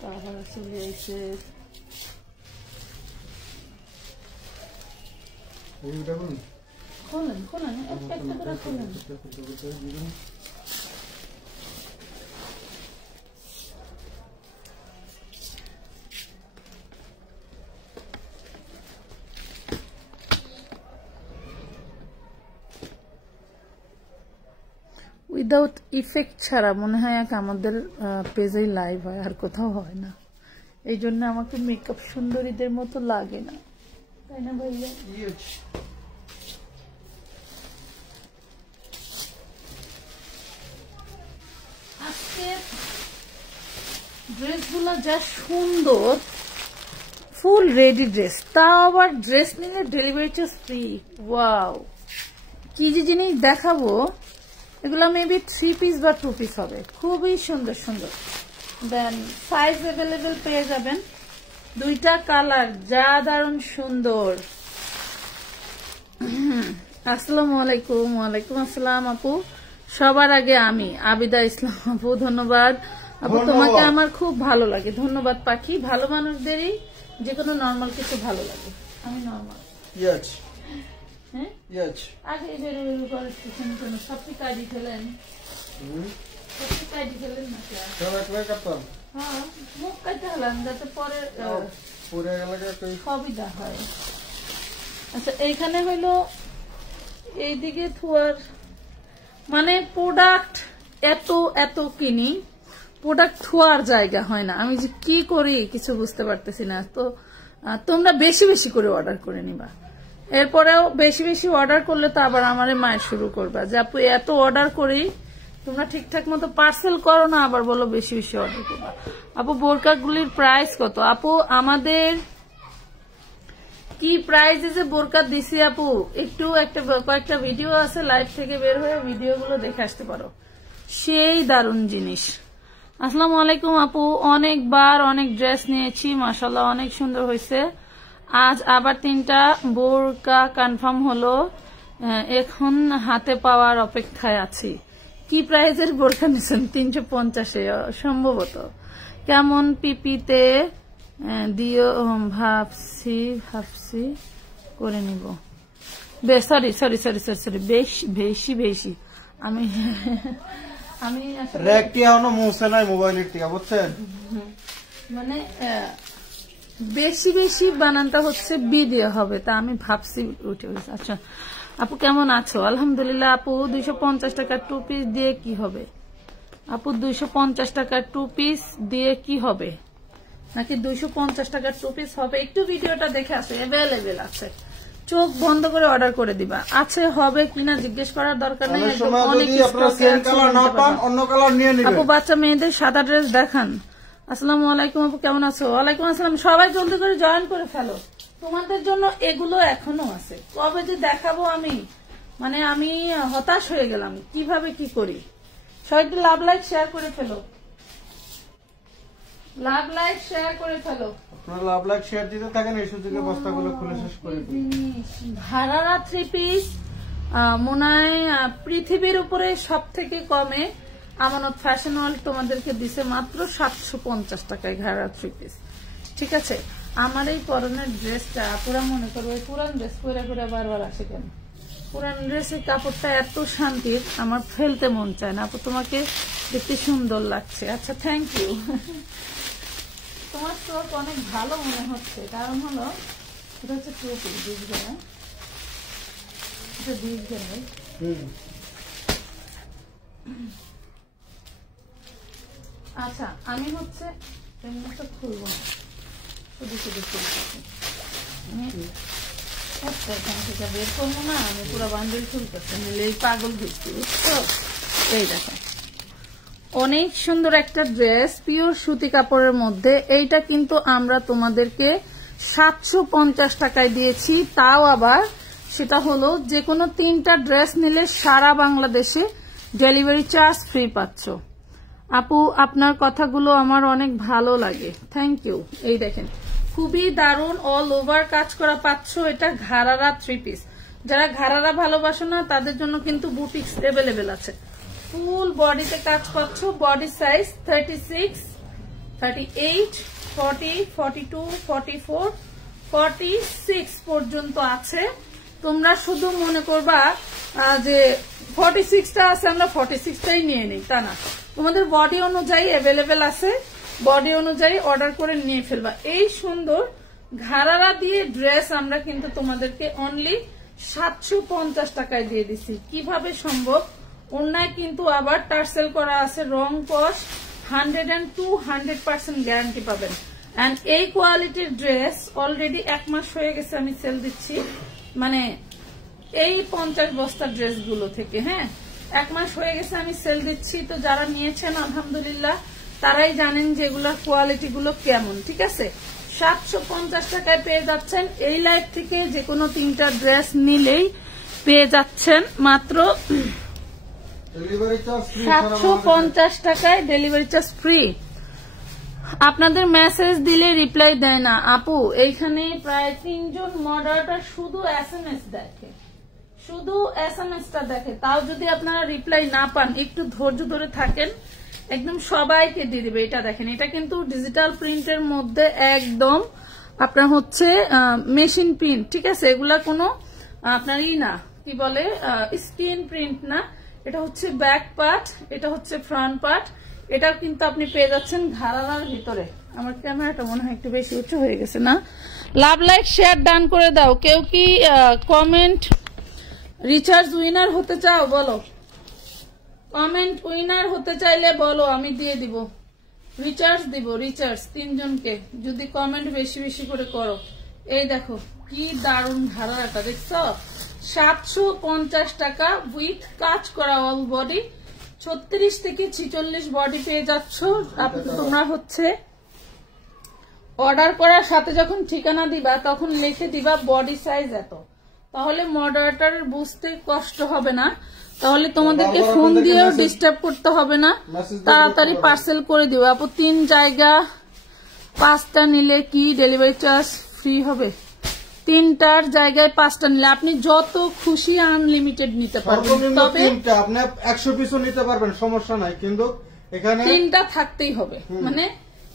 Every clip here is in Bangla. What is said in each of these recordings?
তাহলে চলে এসে খোলেন খোলেন একটা একটা করে খোলেন। উইদাউট ইফেক্ট ছাড়া মনে হয় আমাদের পেজেই লাইভ হয়, আর কোথাও হয় না। এই জন্য আমাকে মেকআপ সুন্দরীদের মতো লাগে না, তাই না ভাইয়া? আজকে ড্রেসগুলো যা সুন্দর, ফুল রেডি ড্রেস, তাও আবার ড্রেস নিলে ডেলিভারি চার্জ ফ্রি। ওয়াও, কি যে জিনিস দেখাবো, এগুলো মেবি 3 পিস বা 2 পিস হবে, খুবই সুন্দর সুন্দর। দেন সাইজ অ্যাভেলেবেল পেয়ে যাবেন, 2টা কালার যা দারুণ সুন্দর। আসসালামু আলাইকুম। ওয়ালাইকুম আসসালাম আপু। সবার আগে আমি আবিদা ইসলাম আপু, ধন্যবাদ আপু, তোমাকে আমার খুব ভালো লাগে। ধন্যবাদ পাখি, ভালো মানুষদেরই যে কোনো নর্মাল কিছু ভালো লাগে। আমি নর্মাল আগে বেরোবেরো করে সব ঠিক আইডি খেলেন, সব ঠিক আইডি খেলেন না? হ্যাঁ, মুখ কাটতে হলাম যাতে পরে সুবিধা হয়। আচ্ছা, এইখানে হইলো এইদিকে থুয়ার মানে প্রোডাক্ট এত এত কিনি, প্রোডাক্ট থুয়ার জায়গা হয় না। আমি যে কি করি কিছু বুঝতে পারতেছি না। তো তোমরা বেশি বেশি করে অর্ডার করে নিবা, এরপরেও বেশি বেশি অর্ডার করলে তো আবার আমারে মায়ের শুরু করবা যে আপু এত অর্ডার করি, তোমরা ঠিকঠাক মতো পার্সেল করো না, আবার বলো বেশি বেশি অর্ডার করবা। আপু বোরকাগুলির প্রাইস কত? আপু আমাদের কি প্রাইজে যে বোরকা দিছি আপু, একটু কয়েকটা ভিডিও আছে লাইভ থেকে বের হয়ে, ভিডিওগুলো দেখে আসতে পারো, সেই দারুণ জিনিস। আসসালামু আলাইকুম আপু, অনেকবার অনেক ড্রেস নিয়েছি, মাশাআল্লাহ অনেক সুন্দর হয়েছে। আজ আবার 3টা বোরকা কনফার্ম হলো, এখন হাতে পাওয়ার অপেক্ষায় আছি। কি প্রাইজের বোরকা নিয়েছেন? 350-এ সম্ভবত। কেমন পিপিতে দিও? ভাবছি করে নিব। Sorry sorry sorry sorry sorry, বেশি বেশি আমি মানে বেশি বেশি বানানটা হচ্ছে বি দিয়ে হবে, তা আমি ভাবছি উঠে গেছে। আচ্ছা আপু কেমন আছো? আলহামদুলিল্লাহ। আপু 250 টাকার 2 পিস দিয়ে কি হবে? আপু 250 টাকার 2 পিস দিয়ে কি হবে, নাকি 250 টাকার 2 পিস হবে? একটু ভিডিওটা দেখে আসো, অ্যাভেলেবেল আছে, চোখ বন্ধ করে অর্ডার করে দিবা। আছে হবে কিনা জিজ্ঞেস করার দরকার নেই। আপু বাচ্চা মেয়েদের সাদা ড্রেস দেখান। আসসালামু আলাইকুম আপু, কেমন আছো? ওয়ালাইকুম আসসালাম। সবাই জলদি করে জয়েন করে ফেলো, তোমাদের জন্য এগুলো এখনো আছে। কবে যে দেখাবো আমি, মানে আমি হতাশ হয়ে গেলাম কিভাবে কি করি। সবাই একটু লাভ লাইক শেয়ার করে ফেলো, লাভ লাইক শেয়ার করে ফেলো। আপনারা লাভ লাইক শেয়ার দিতে থাকেন, এই সুযোগে বস্তাগুলো খুলে শেষ করে দিন। ভাড়ারা 3 পিস মনে হয় পৃথিবীর উপরে সব থেকে কমে আমানত ফ্যাশন ওয়ার্ল্ড তোমাদেরকে দিছে মাত্র 750 টাকায় ঘাড়া 3 পিস। ঠিক আছে, আমার এই পরনের ড্রেসটা পুরা মনে করবো পুরান ড্রেস পরে পরে বারবার আসে কেন? পুরান ড্রেসের কাপড়টা এত শান্তির, আমার ফেলতে মন চায় না। আপু তোমাকে দেখতে সুন্দর লাগছে। আচ্ছা থ্যাংক ইউ। তোমার চোখ অনেক ভালো মনে হচ্ছে, কারণ হলো এটা হচ্ছে 2 পিস, বুঝবে না? এটা বুঝবে না। আচ্ছা আমি হচ্ছে এমনি তো খুলবো না, শুধু শুধু খুলতেছি, এখান থেকে বের করবো না, আমি পুরো বান্ডেল খুলতেছি, নিলে এই পাগল ঘুরছি, বুঝছো? এই দেখো অনেক সুন্দর একটা ড্রেস, পিওর সুতি কাপড়ের মধ্যে। এইটা কিন্তু আমরা তোমাদেরকে 750 টাকায় দিয়েছি, তাও আবার সেটা হলো যে কোনো 3টা ড্রেস নিলে সারা বাংলাদেশে ডেলিভারি চার্জ ফ্রি পাচ্ছ। আপু আপনার কথাগুলো আমার অনেক ভালো লাগে, থ্যাংক ইউ। এই দেখেন খুবই দারুণ অল ওভার কাজ করা পাচ্ছ, এটা ঘাড়ারা 3 পিস। যারা ঘাড়ারা ভালোবাসো না তাদের জন্য কিন্তু বুটিক্স অ্যাভেলেবেল আছে। ফুল বডিতে কাজ করছো, বডি সাইজ 36 38, 40, 42, 44, 46 পর্যন্ত আছে। তোমরা শুধু মনে করবা যে 46টা আছে, আমরা 46টাই নিয়ে নিই, তা না। তোমাদের বডি অনুযায়ী অ্যাভেলেবেল আছে, বডি অনুযায়ী অর্ডার করে নিয়ে ফেলবা। এই সুন্দর ঘাড়ারা দিয়ে ড্রেস আমরা কিন্তু তোমাদেরকে অনলি 750 টাকায় দিয়ে দিছি। কিভাবে সম্ভব? অন্যায় কিন্তু আবার টার্সেল করা আছে, রং কস 100% গ্যারান্টি পাবেন। এন্ড এই কোয়ালিটির ড্রেস অলরেডি 1 মাস হয়ে গেছে আমি সেল দিচ্ছি, মানে এই 50 বস্তার ড্রেস গুলো থেকে, হ্যাঁ 1 মাস হয়ে গেছে আমি সেল দিচ্ছি। তো যারা নিয়েছেন আলহামদুলিল্লাহ তারাই জানেন যে এগুলোর কোয়ালিটি গুলো কেমন, ঠিক আছে। 750 টাকায় পেয়ে যাচ্ছেন। এই লাইভ থেকে যে কোনো 3টা ড্রেস নিলেই পেয়ে যাচ্ছেন মাত্র 750 টাকায়, ডেলিভারি চার্জ ফ্রি। আপনাদের মেসেজ দিলে রিপ্লাই দেয় না আপু। এইখানে প্রায় 3 জন মডারেটর শুধু SMS দেখে, শুধু SMSটা দেখে, তাও যদি আপনারা রিপ্লাই না পান একটু ধৈর্য ধরে থাকেন, একদম সবাইকে দিয়ে দিবে। এটা দেখেন, এটা কিন্তু ডিজিটাল প্রিন্টের মধ্যে একদম আপনার হচ্ছে মেশিন প্রিন্ট, ঠিক আছে। এগুলা কোনো আপনারই না, কি বলে স্ক্রিন প্রিন্ট না, এটা হচ্ছে ব্যাক পার্ট, এটা হচ্ছে ফ্রন্ট পার্ট। এটা কিন্তু আপনি পেয়ে যাচ্ছেন ঘাড়ার ভিতরে। আমার ক্যামেরাটা মনে হয় একটু বেশি উঁচু হয়ে গেছে না। লাভ, লাইক, শেয়ার ডান করে দাও। কেউ কি কমেন্ট রিচার্জ উইনার হতে চাও বলো? কমেন্ট উইনার হতে চাইলে বলো, আমি দিয়ে দিব, রিচার্জ দিব, রিচার্জ 3 জনকে যদি কমেন্ট বেশি বেশি করে করো। এই দেখো কি দারুণ ঘাড়াটা, দেখছো? 750 টাকা উইথ কাজ করা অল বডি। 36 থেকে 46 বডি পেয়ে যাচ্ছ। তোমরা হচ্ছে অর্ডার করার সাথে যখন ঠিকানা দিবা তখন লিখে দিবা বডি সাইজ এত, তাহলে মডারেটরের বুঝতে কষ্ট হবে না, তাহলে তোমাদেরকে ফোন দিয়েও ডিস্টার্ব করতে হবে না, তাড়াতাড়ি পার্সেল করে দিও। আপু 3 জায়গা 5টা নিলে কি ডেলিভারি চার্জ ফ্রি হবে? 3টার জায়গায় 5টা নিলে আপনি যত খুশি আনলিমিটেড নিতে পারবেন, তবে আপনি 100 পিসও নিতে পারবেন, সমস্যা নাই, কিন্তু এখানে 3টা থাকতেই হবে, মানে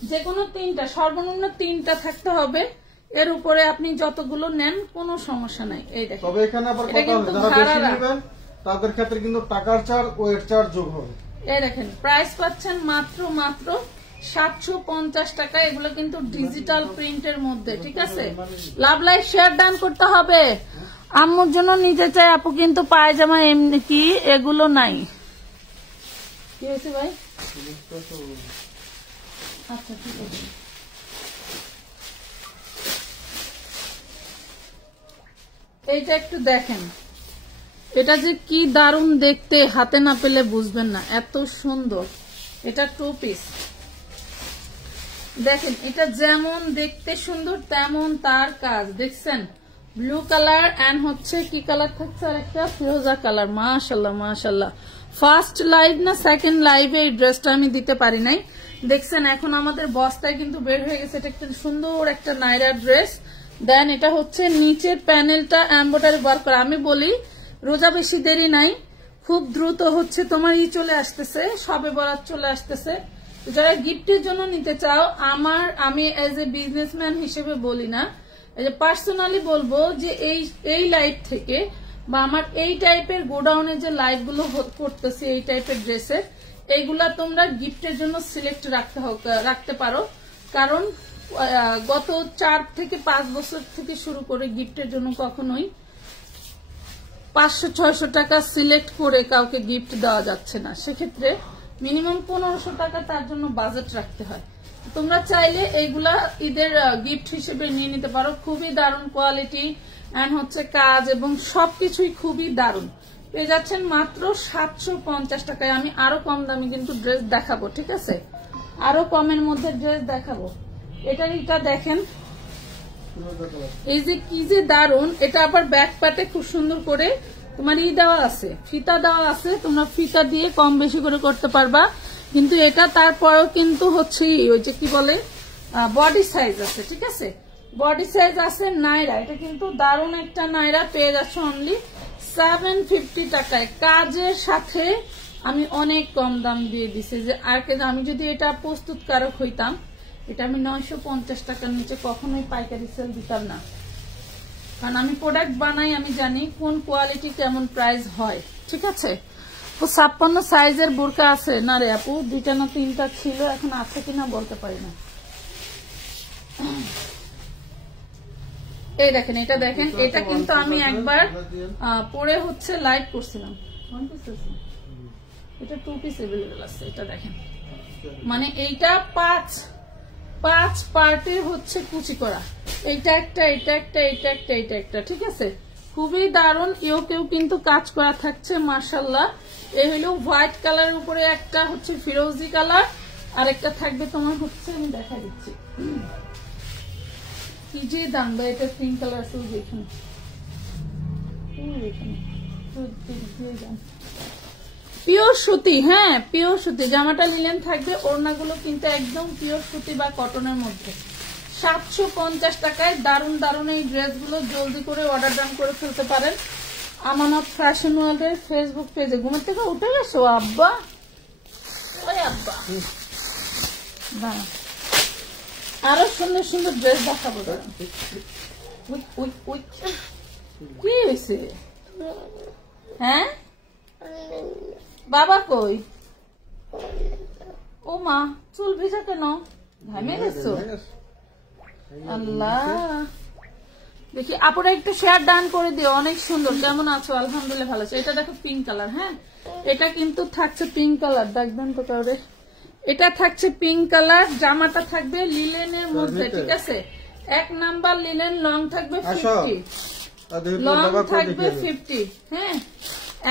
যে কোনো 3টা, সর্বনিম্ন 3টা থাকতে হবে। এর উপরে আপনি যতগুলো নেন কোনো সমস্যা নাই। এই দেখেন, তবে এখানে আবার কথা হলো যারা বেশি নেবেন তাদের ক্ষেত্রে কিন্তু টাকার চার্জ, ওয়েট চার্জ যোগ হবে। এই দেখেন প্রাইস পাচ্ছেন মাত্র 750 টাকা। এগুলো কিন্তু ডিজিটাল প্রিন্টের মধ্যে, ঠিক আছে। লাভ, লাইক, শেয়ার ডান করতে হবে। আম্মুর জন্য নিতে চাই আপু, কিন্তু পায়জামা এমনি কি এগুলো নাই। কি হয়েছে ভাই? আচ্ছা ঠিক আছে। এইটা একটু দেখেন, এটা যে কি দারুণ দেখতে, হাতে না পেলে বুঝবেন না, এত সুন্দর। এটা 2 পিস, দেখেন এটা যেমন দেখতে সুন্দর তেমন তার কাজ, দেখছেন? ব্লু কালার এন্ড হচ্ছে কি কালার থাকছে, আর একটা ফিরোজা কালার। মাশাআল্লাহ মাশাআল্লাহ। ফার্স্ট লাইভ না সেকেন্ড লাইভে এই ড্রেসটা আমি দিতে পারি নাই, দেখছেন? এখন আমাদের বস্তায় কিন্তু বের হয়ে গেছে। এটা একটা সুন্দর একটা নাইরা ড্রেস। দেন এটা হচ্ছে নিচের প্যানেলটা এমব্রয়ডারি ওয়ার্ক করা। আমি বলি রোজা বেশি দেরি নাই, খুব দ্রুত হচ্ছে তোমার চলে আসতেছে, সবে বরাত চলে আসতেছে। যারা গিফটের জন্য নিতে চাও, আমি এজ এ বিজনেসম্যান হিসেবে বলি না, পার্সোনালি বলবো যে এই লাইভ থেকে বা আমার এই টাইপের গোডাউনে যে লাইভ গুলো করতেছি এই টাইপের ড্রেসের, এইগুলা তোমরা গিফটের জন্য সিলেক্ট রাখতে পারো। কারণ গত 4 থেকে 5 বছর থেকে শুরু করে গিফটের জন্য কখনোই 500-600 টাকা সিলেক্ট করে কাউকে গিফট দেওয়া যাচ্ছে না। সেক্ষেত্রে মিনিমাম 1500 টাকা তার জন্য বাজেট রাখতে হয়। তোমরা চাইলে এইগুলা ঈদের গিফট হিসেবে নিয়ে নিতে পারো। খুবই দারুণ কোয়ালিটি এন্ড হচ্ছে কাজ এবং সবকিছুই খুবই দারুণ। পেয়ে যাচ্ছেন মাত্র 750 টাকায়। আমি আরো কম দামি কিন্তু ড্রেস দেখাবো, ঠিক আছে? আরো কমের মধ্যে ড্রেস দেখাবো। এটা দেখেন, এই যে কি যে দারুণ। এটা আবার ব্যাক পার্টে খুব সুন্দর করে তোমার দেওয়া আছে, ফিতা দেওয়া আছে, তোমরা ফিতা দিয়ে কম বেশি করে করতে পারবা। কিন্তু এটা তারপরেও কিন্তু হচ্ছে ওই যে কি বলে বডি সাইজ আছে, ঠিক আছে? বডি সাইজ আছে নাইরা। এটা কিন্তু দারুণ একটা নাইরা, পেয়ে যাচ্ছে অনলি 750 টাকায়। কাজের সাথে আমি অনেক কম দাম দিয়ে দিছি। যে আর আমি যদি এটা প্রস্তুতকারক হইতাম এটা আমি 950 টাকার নিচে কখনোই পাইকারি সেল দিতাম না, কারণ আমি প্রোডাক্ট বানাই, আমি জানি কোন কোয়ালিটি কেমন প্রাইস হয়। ঠিক আছে, 56 সাইজের বোরকা আছে না রে আপু? 2টা না 3টা ছিল, এখন আছে কিনা বলতে পারি না। এই দেখেন, এটা দেখেন, এটা কিন্তু আমি একবার পরে হচ্ছে লাইভ করছিলাম। এটা 2 পিস अवेलेबल আছে। এটা দেখেন, মানে এইটা 5 পার্টের হচ্ছে কুচি করা। এইটা একটা, এটা একটা, এটা একটা, এটা একটা। ঠিক আছে, খুবই দারুণ। কেউ কিন্তু কাজ করা থাকছে মাশাআল্লাহ। এই হলো হোয়াইট কালারের উপরে একটা হচ্ছে ফিরোজি কালার, আর একটা থাকবে তোমার হচ্ছে, আমি দেখা দিচ্ছি কি যে দাম বা, এটা পিঙ্ক কালার আছে এখানে, পিওর সুতি। হ্যাঁ, পিওর সুতি। জামাটা লিলেন থাকবে, ওড়নাগুলো কিন্তু একদম পিওর সুতি বা কটনের মধ্যে। 750 টাকায় দারুণ দারুণ এই ড্রেসগুলো জলদি করে অর্ডার ডান করে ফেলতে পারেন আমানত ফ্যাশন ওয়ার্ল্ডের ফেসবুক পেজে। ঘুমের থেকে উঠে গেছো আব্বা? ওই আব্বা, আরো সুন্দর সুন্দর ড্রেস দেখাবো। কি হয়েছে? হ্যাঁ বাবা কই? ও মা, চুল ভিজা কেন? ঘামে গেছো? আল্লাহ, দেখি আপুরা একটু শেয়ার ডান করে দিও। অনেক সুন্দর। কেমন আছো? আলহামদুলিল্লাহ ভালো আছো। এটা দেখো পিঙ্ক কালার। হ্যাঁ, এটা কিন্তু থাকছে পিঙ্ক কালার, দেখবেন তো কাউরে। এটা থাকছে পিঙ্ক কালার, জামাটা থাকবে লিলেনের মধ্যে। ঠিক আছে, 1 নাম্বার লিলেন, লং থাকবে 50, লং থাকবে 50। হ্যাঁ,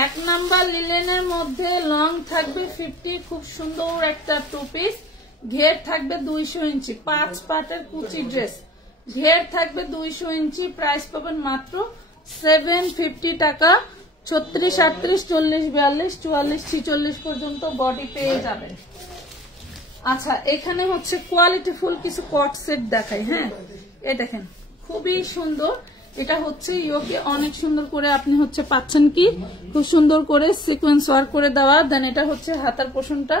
1 নাম্বার লিলেনের মধ্যে লং থাকবে 50। খুব সুন্দর একটা 2 পিস। ঘের থাকবে 200 ইঞ্চি, 5 পাটের কুচি ড্রেস। ঘের থাকবে 200 ইঞ্চি। প্রাইস পাবেন মাত্র 750 টাকা। 36, 38, 40, 42, 44, 46 পর্যন্ত বডি পেয়ে যাবেন। আচ্ছা, এখানে হচ্ছে কোয়ালিটি ফুল কিছু কট সেট দেখাই। হ্যাঁ, এই দেখেন, খুবই সুন্দর। এটা হচ্ছে ইয়োকে অনেক সুন্দর করে আপনি হচ্ছে পাচ্ছেন কি, খুব সুন্দর করে সিকোয়েন্স ওয়ার্ক করে দেওয়া। দেন এটা হচ্ছে হাতার পোর্শনটা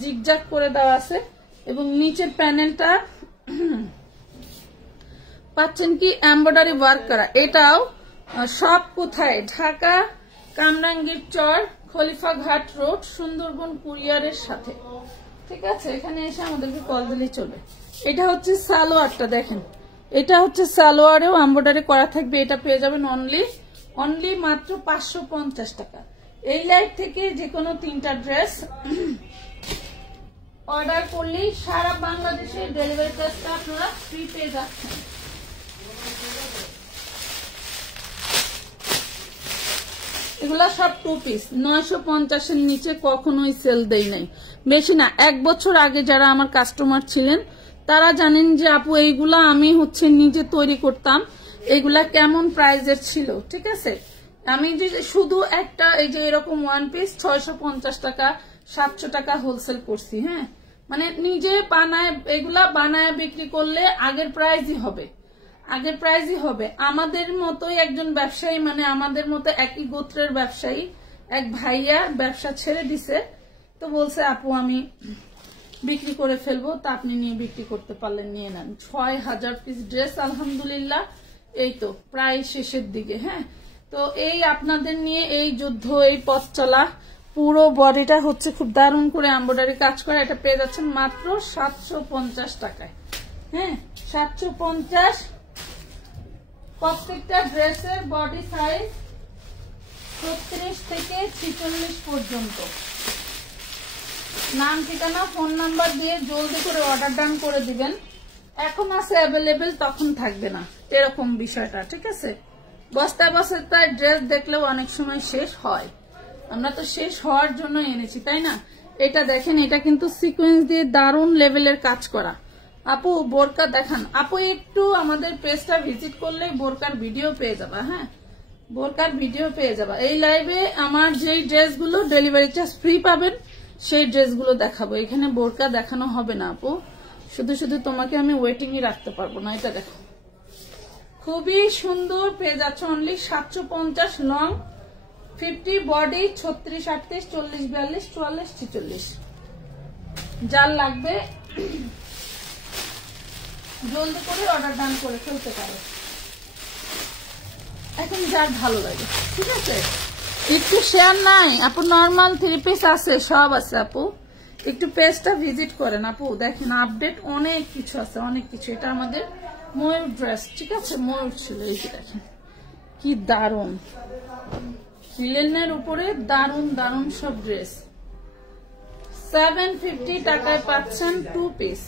জিগজাগ করে দেওয়া আছে, এবং নিচের প্যানেলটা পাচ্ছেন কি এমব্রয়ডারি ওয়ার্ক করা। এটাও সব কোথায়? ঢাকা কামরাঙ্গীর চর, খলিফা ঘাট রোড, সুন্দরবন কুরিয়ারের সাথে। ঠিক আছে, এখানে এসে আমাদেরকে কল দিলেই চলবে। এটা হচ্ছে সালোয়ারটা দেখেন, এটা হচ্ছে সালোয়ারেও এমব্রয়ডারি করা থাকবে। এটা পেয়ে যাবেন অনলি মাত্র 550 টাকা। এই লাইভ থেকে যে কোনো 3টা ড্রেস অর্ডার করলেই সারা বাংলাদেশে ডেলিভারি চার্জটা আপনারা ফ্রি পেয়ে যাচ্ছেন। এগুলা সব 2 পিস। 950-এর নিচে কখনোই সেল দেই নাই, বেশি না। 1 বছর আগে যারা আমার কাস্টমার ছিলেন তারা জানেন যে আপু এইগুলা আমি হচ্ছে নিজে তৈরি করতাম, এইগুলা কেমন প্রাইজের ছিল। ঠিক আছে, আমি যে শুধু একটা এই যে এরকম 1 পিস 650 টাকা 700 টাকা হোলসেল করছি। হ্যাঁ, মানে নিজে বানায়, এগুলা বানায় বিক্রি করলে আগের প্রাইজই হবে, আগের প্রাইজই হবে। আমাদের মতোই একজন ব্যবসায়ী, মানে আমাদের মতো একই গোত্রের ব্যবসায়ী এক ভাইয়া ব্যবসা ছেড়ে দিছে, তো বলছে আপু আমি বিক্রি করে ফেলবো, তা আপনি নিয়ে বিক্রি করতে পারলেন, নিয়ে নেন। 6000 পিস ড্রেস আলহামদুলিল্লাহ, এই তো প্রায় শেষের দিকে। হ্যাঁ, তো এই আপনাদের নিয়ে এই যুদ্ধ, এই পথ চলা। পুরো বডিটা হচ্ছে খুব দারুণ করে এমব্রয়ডারি কাজ করা। এটা পেয়ে যাচ্ছেন মাত্র 750 টাকায়। হ্যাঁ, 750। প্রত্যেকটা ড্রেসের বডি সাইজ 36 থেকে 46 পর্যন্ত। নাম ঠিকানা ফোন নাম্বার দিয়ে জলদি করে অর্ডার ডান করে দিবেন। এখন আছে অ্যাভেলেবেল, তখন থাকবে না, এরকম বিষয়টা। ঠিক আছে, বস্তায় বস্তায় ড্রেস দেখলেও অনেক সময় শেষ হয়, আমরা তো শেষ হওয়ার জন্য এনেছি, তাই না? এটা দেখেন, এটা কিন্তু সিকোয়েন্স দিয়ে দারুণ লেভেলের কাজ করা। আপু বোরকা দেখান। আপু একটু আমাদের পেজটা ভিজিট করলে বোরকার ভিডিও পেয়ে যাবা। হ্যাঁ, বোরকার ভিডিও পেয়ে যাবা। এই লাইভে আমার যেই ড্রেসগুলো ডেলিভারি চার্জ ফ্রি পাবেন সেই ড্রেসগুলো দেখাবো। এখানে বোরকা দেখানো হবে না আপু, শুধু শুধু তোমাকে আমি ওয়েটিং এ রাখতে পারবো না। এটা দেখো, খুবই সুন্দর পেয়ে যাচ্ছে অনলি 750। Long 50, body 36, 38, 40, 42, 44, 46। যার লাগবে জলদি করে অর্ডার ডান করে ফেলতে পারো এখন যার ভালো লাগে। ঠিক আছে, একটু শেয়ার নাই আপু, নর্মাল 3 পিস আছে, সব আছে আপু, একটু পেজটা ভিজিট করেন আপু, দেখেন আপডেট অনেক কিছু আছে, অনেক কিছু। এটা আমাদের ময়ূর ড্রেস, ঠিক আছে, ময়ূর ছিল, এই যে দেখেন কি দারুন লিলেনের উপরে দারুন দারুন সব ড্রেস। 750 টাকায় পাচ্ছেন 2 পিস।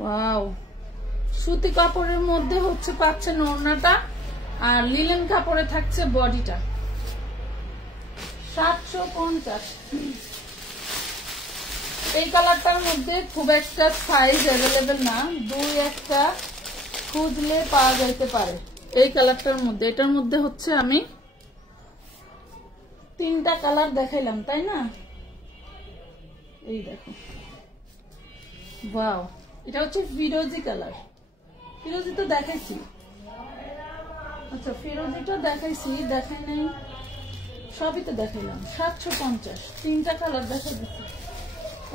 ওয়াও, সুতি কাপড়ের মধ্যে হচ্ছে পাচ্ছেন ওড়নাটা, আর লিলেন কাপড়ে থাকছে বডিটা। 750। এই কালারটার মধ্যে খুব একটা সাইজ অ্যাভেলেবেল না, 2-1টা খুঁজলে পাওয়া যাইতে পারে এই কালারটার মধ্যে। এটার মধ্যে হচ্ছে আমি 3টা কালার দেখাইলাম, তাই না? এই দেখো, ওয়াও, এটা হচ্ছে ফিরোজি কালার। ফিরোজি তো দেখাইছি, আচ্ছা ফিরোজিটা দেখাইছি, দেখাই নাই, সবই তো দেখাইলাম। 750, 3টা কালার দেখা দিচ্ছি।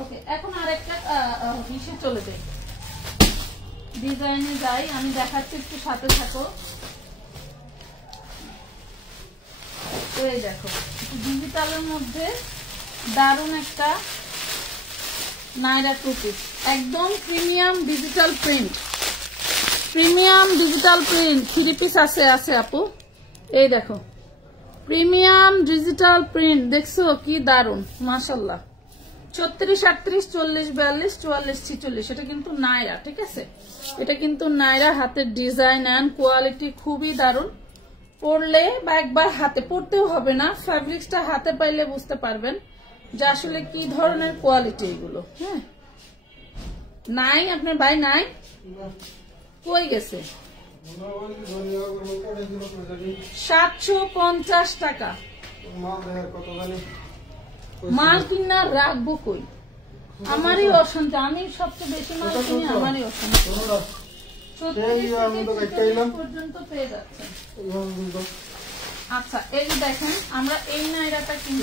ওকে, এখন আরেকটা ইসে চলে যাই, ডিজাইনে যাই, আমি দেখাচ্ছি, একটু সাথে থাকো। তো এই দেখো ডিজিটালের মধ্যে দারুণ একটা নাইরা 2 পিস, একদম premium digital print, premium digital print 3 piece আছে আপু। এই দেখো প্রিমিয়াম ডিজিটাল প্রিন্ট, দেখছো কি দারুণ, মাশাআল্লাহ। 36, 38, 40, 42, 44, 46, এটা কিন্তু নাইরা, ঠিক আছে, এটা কিন্তু নাইরা, হাতের ডিজাইন এন্ড কোয়ালিটি খুবই দারুণ। পরলে বা একবার হাতে পরতেও হবে না, ফ্যাব্রিক্সটা হাতে পাইলে বুঝতে পারবেন যে আসলে কি ধরনের কোয়ালিটি এগুলো। হ্যাঁ, নাই আপনার ভাই নাই, কই গেছে? 750 টাকা। মাল কিনা রাখবো কই, আমারই অশান্তি, আমি সবচেয়ে বেশি মাল কিনি, আমারই অশান্তি। 36 পর্যন্ত পেয়ে যাচ্ছেন। আচ্ছা, এই যে দেখেন, আমরা এই নাইরাটা কিন্তু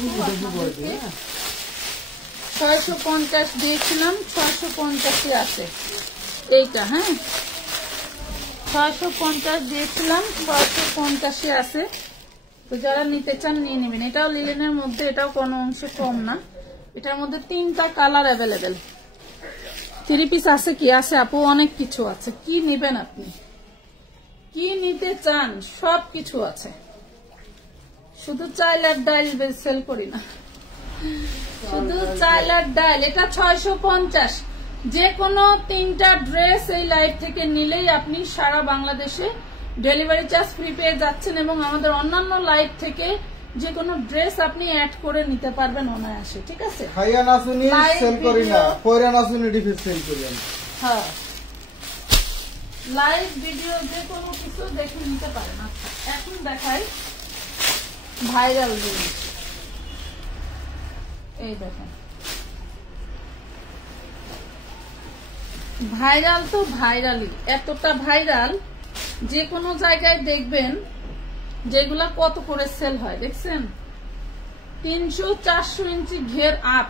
650 দিয়েছিলাম, 650 আছে এইটা। হ্যাঁ, 650 দিয়েছিলাম, 650 আছে। তো যারা নিতে চান নিয়ে নেবেন। এটাও লিলেনের মধ্যে, এটাও কোনো অংশে কম না। এটার মধ্যে 3টা কালার অ্যাভেলেবেল। 3 পিস আছে কি? আছে আপু, অনেক কিছু আছে। কি নেবেন আপনি, কি নিতে চান, সব কিছু আছে। শুধু চাইল আর ডাইল সেল করি না, শুধু চাইল আর ডাইল। এটা 650। যে কোনো 3টা ড্রেস এই লাইভ থেকে নিলেই আপনি সারা বাংলাদেশে ডেলিভারি চার্জ ফ্রি পেয়ে যাচ্ছেন, এবং আমাদের অন্যান্য লাইভ থেকে যে কোনো ড্রেস আপনি অ্যাড করে নিতে পারবেন অনায়াসে। ঠিক আছে, খাইয়া না শুনি সেল করি না, পয়রা না শুনি ডিফেন্স সেল করি আমি। হ্যাঁ, লাইভ ভিডিও যে কোনো কিছু দেখে নিতে পারেন। আচ্ছা, এখন দেখাই ভাইরাল জিনিস। এই দেখেন, ভাইরাল তো ভাইরালই, এতটা ভাইরাল যে কোনো জায়গায় দেখবেন যেগুলা কত করে সেল হয়, দেখছেন? 300-400 ইঞ্চি ঘের up,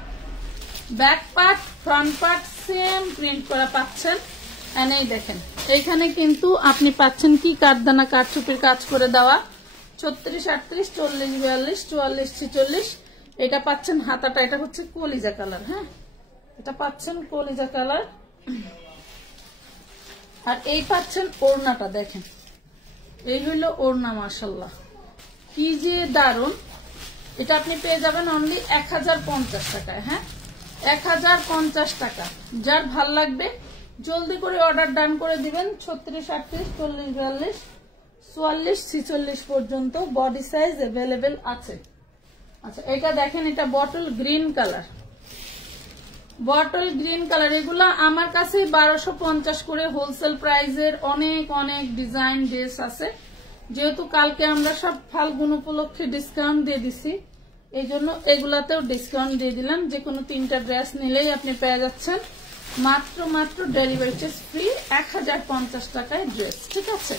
back part front part same print করা পাচ্ছেন। এই দেখেন, এইখানে কিন্তু আপনি পাচ্ছেন কি কাঠদানা কাঠচুপির কাজ করে দেওয়া। 36, 38, 40, 42, 44, 46, এটা পাচ্ছেন হাতাটা, এটা হচ্ছে কলিজা কালার। হ্যাঁ, এটা পাচ্ছেন কলিজা কালার। আর এই পাচ্ছেন ওড়নাটা, দেখেন এই হইল ওড়না, মাশাআল্লাহ কি যে দারুন। এটা আপনি পেয়ে যাবেন অনলি 1050 টাকায়। হ্যাঁ, 1050 টাকা। যার ভাল লাগবে জলদি করে অর্ডার ডান করে দিবেন। 36, 38, 40, 42, 44, 46 পর্যন্ত বডি সাইজ অ্যাভেলেবেল আছে। আচ্ছা, এটা দেখেন, এটা bottle green colour, bottle green colour. এগুলা আমার কাছে 1250 করে হোলসেল প্রাইজের অনেক অনেক ডিজাইন ড্রেস আছে। যেহেতু কালকে আমরা সব ফাল্গুন উপলক্ষে ডিসকাউন্ট দিয়ে দিছি, এই জন্য এগুলাতেও ডিসকাউন্ট দিয়ে দিলাম। যে কোনো 3টা ড্রেস নিলেই আপনি পেয়ে যাচ্ছেন মাত্র ডেলিভারি চার্জ ফ্রি 1050 টাকায় ড্রেস। ঠিক আছে,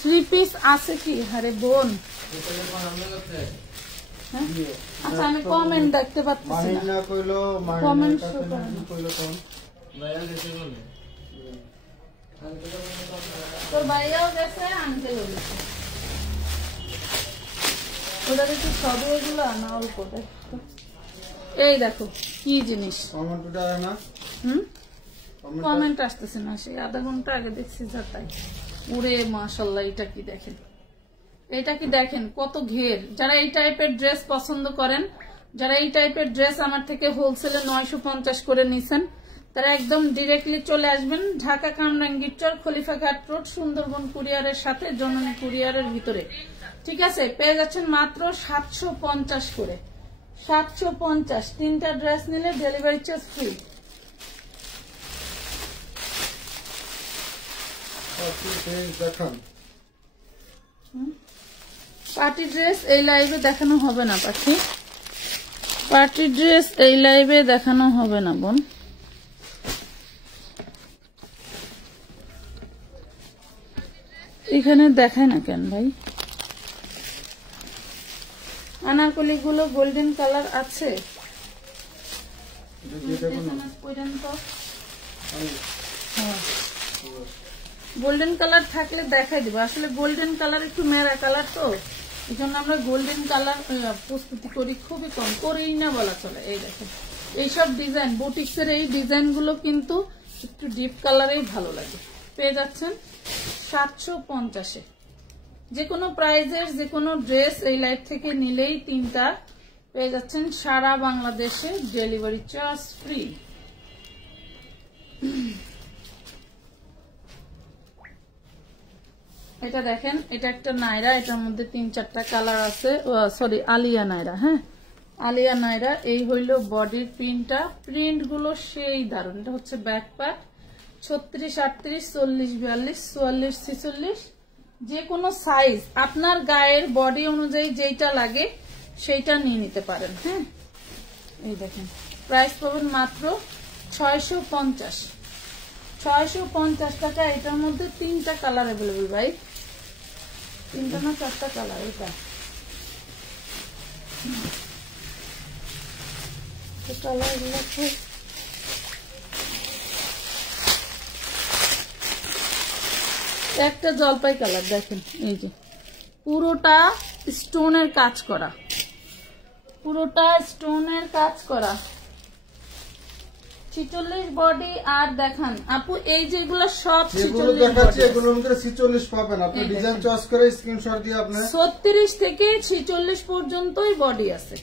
3 পিস আছে কি? আরে বোন, হ্যাঁ আচ্ছা আমি কমেন্ট দেখতে পাচ্ছি মাহিনা কইলো কমেন্ট মাহিনা শো করেন কইলো কোন ভাইয়া গেছে বলে তোর ভাইয়াও গেছে আঙ্কেলও গেছে ওটা দেখি সব ওইগুলো না অল্প দেখো এই দেখো কি জিনিস কমেন্টটা না কমেন্ট আসতেছে না সেই আধা ঘন্টা আগে দেখছি যা তাই উড়ে মাশাআল্লাহ এটা কি দেখেন কত ঘের যারা এই টাইপের ড্রেস পছন্দ করেন যারা এই টাইপের ড্রেস আমার থেকে হোলসেলে 950 করে নিছেন তারা একদম ডিরেক্টলি চলে আসবেন ঢাকা কামরাঙ্গীরচর খলিফাঘাট রোড সুন্দরবন কুরিয়ারের সাথে জননী কুরিয়ারের ভিতরে ঠিক আছে পেয়ে যাচ্ছেন মাত্র 750 করে 750 তিনটা ড্রেস নিলে delivery charge free party dress এই লাইভে দেখানো হবে না পাখি পার্টি ড্রেস এই লাইভে দেখানো হবে না বোন এখানে দেখায় না কেন ভাই আনারকলি গুলো গোল্ডেন কালার আছে গোল্ডেন কালার থাকলে দেখাই দিব আসলে গোল্ডেন কালার একটু মেরা কালার তো এই জন্য আমরা গোল্ডেন কালার প্রস্তুতি করি খুবই কম করেই না বলা চলে এই দেখো এইসব ডিজাইন বুটিক্সের এই ডিজাইন গুলো কিন্তু একটু ডিপ কালারেই ভালো লাগে পেয়ে যাচ্ছেন 750 যে কোনো প্রাইজের যে কোনো ড্রেস এই লাইভ থেকে নিলেই তিনটা পেয়ে যাচ্ছেন সারা বাংলাদেশে ডেলিভারি চার্জ ফ্রি এটা দেখেন এটা একটা নাইরা এটার মধ্যে 3-4টা কালার আছে সরি আলিয়া নাইরা হ্যাঁ আলিয়া নাইরা এই হইল বডির প্রিন্টটা প্রিন্ট গুলো সেই দারুণ এটা হচ্ছে ব্যাক পার্ট 36, 38, 40, 42, 44, 46 যে কোনো সাইজ আপনার গায়ের বডি অনুযায়ী যেটা লাগে সেইটা নিয়ে নিতে পারেন হ্যাঁ এই দেখেন প্রাইস পাবেন মাত্র 650 টাকা এটার মধ্যে 3টা কালার अवेलेबल ভাই 3টা না 4টা কালার এটা কালার গুলো একটা জলপাই কালার দেখেন এই যে পুরোটা স্টোনের কাজ করা 46 বডি আর দেখান আপু এই যেগুলো সব 46 দেখাচ্ছি এগুলোর মধ্যে 46 পাবেন আপনি ডিজাইন চয়েস করে স্ক্রিনশট দিয়ে আপনি 36 থেকে 46 পর্যন্তই বডি আছে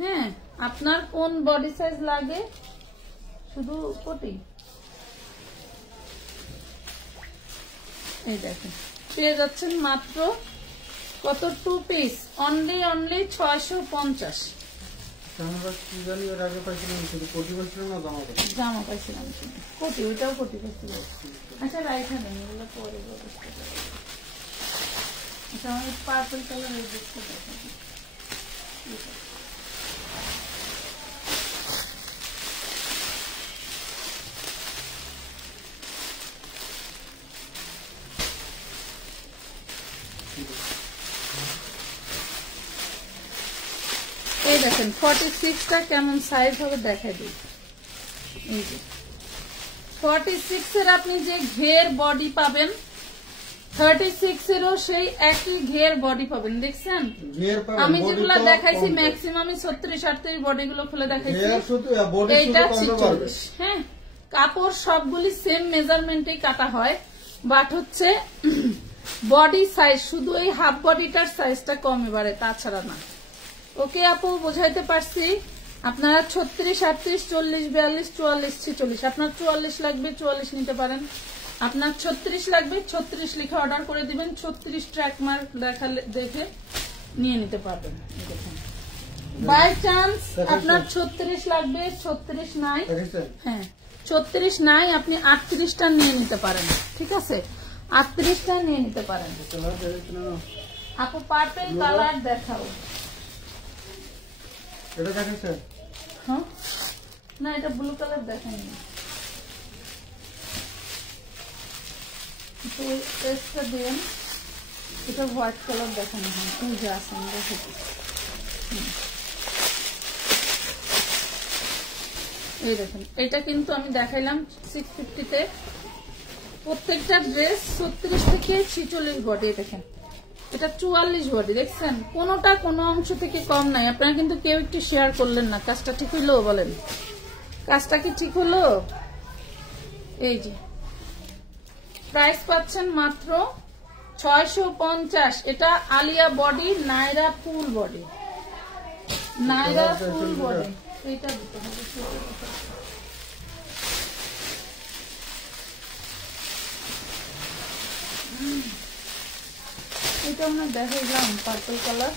হ্যাঁ আপনার কোন বডি সাইজ লাগে শুধু কোটি এই দেখেন পেয়ে যাচ্ছেন মাত্র কত 2 পিস অনলি 650 আমরা কি জানি এর আগে পাইছিলাম শুধু কোটি পাইছিলাম না জামা পাইছিলাম কোটি ওইটাও কোটি পাইছিলাম আচ্ছা রাইট হ্যান্ড এগুলো পরে আচ্ছা আমি পার্পল কালারের দেখতে দেখাচ্ছি এই দেখেন 46টা কেমন সাইজ হবে দেখাই দিই এই যে 46 এর আপনি যে ঘের বডি পাবেন 36 এরও সেই একই ঘের বডি পাবেন দেখছেন আমি যেগুলো দেখাইছি ম্যাক্সিমাম 36-38 বডি গুলো খুলে দেখাইছি এইটা 46 হ্যাঁ কাপড় সবগুলি সেম মেজারমেন্টেই কাটা হয় বাট হচ্ছে বডি সাইজ শুধু এই হাফ বডিটার সাইজটা কমে বাড়ে তাছাড়া না ওকে আপু বোঝাইতে পারছি আপনারা 36, 38, 40, 42, 44, 46 আপনার 44 লাগবে 44 নিতে পারেন আপনার 36 লাগবে 36 লিখে অর্ডার করে দিবেন 36 ট্র্যাক মার্ক দেখে নিয়ে নিতে পারবেন দেখুন বাই চান্স আপনার 36 লাগবে 36 নাই হ্যাঁ 36 নাই আপনি 38টা নিয়ে নিতে পারেন ঠিক আছে 38টা নিয়ে নিতে পারেন আপু পার্পল কালার দেখাও এটা দেখেছেন হ্যাঁ না এটা ব্লু কালার দেখাইনি তো টেস্টটা দেন এটা হোয়াইট কালার দেখানো হয় এই যে আসেন দেখো এই দেখেন, এটা কিন্তু আমি দেখাইলাম 650-তে। প্রত্যেকটা ড্রেস 36 থেকে 46 বডি। দেখেন এটা 44 বডি, দেখছেন কোনোটা কোনো অংশ থেকে কম নাই। আপনারা কিন্তু কেউ একটু শেয়ার করলেন না। কাজটা ঠিক হইলো? বলেন, কাজটা কি ঠিক হলো? এই যে প্রাইস পাচ্ছেন মাত্র 650। এটা Alia body, Naira full body, Naira full body. এটা দিতে হবে। এটা আমরা দেখাইলাম পার্পল কালার,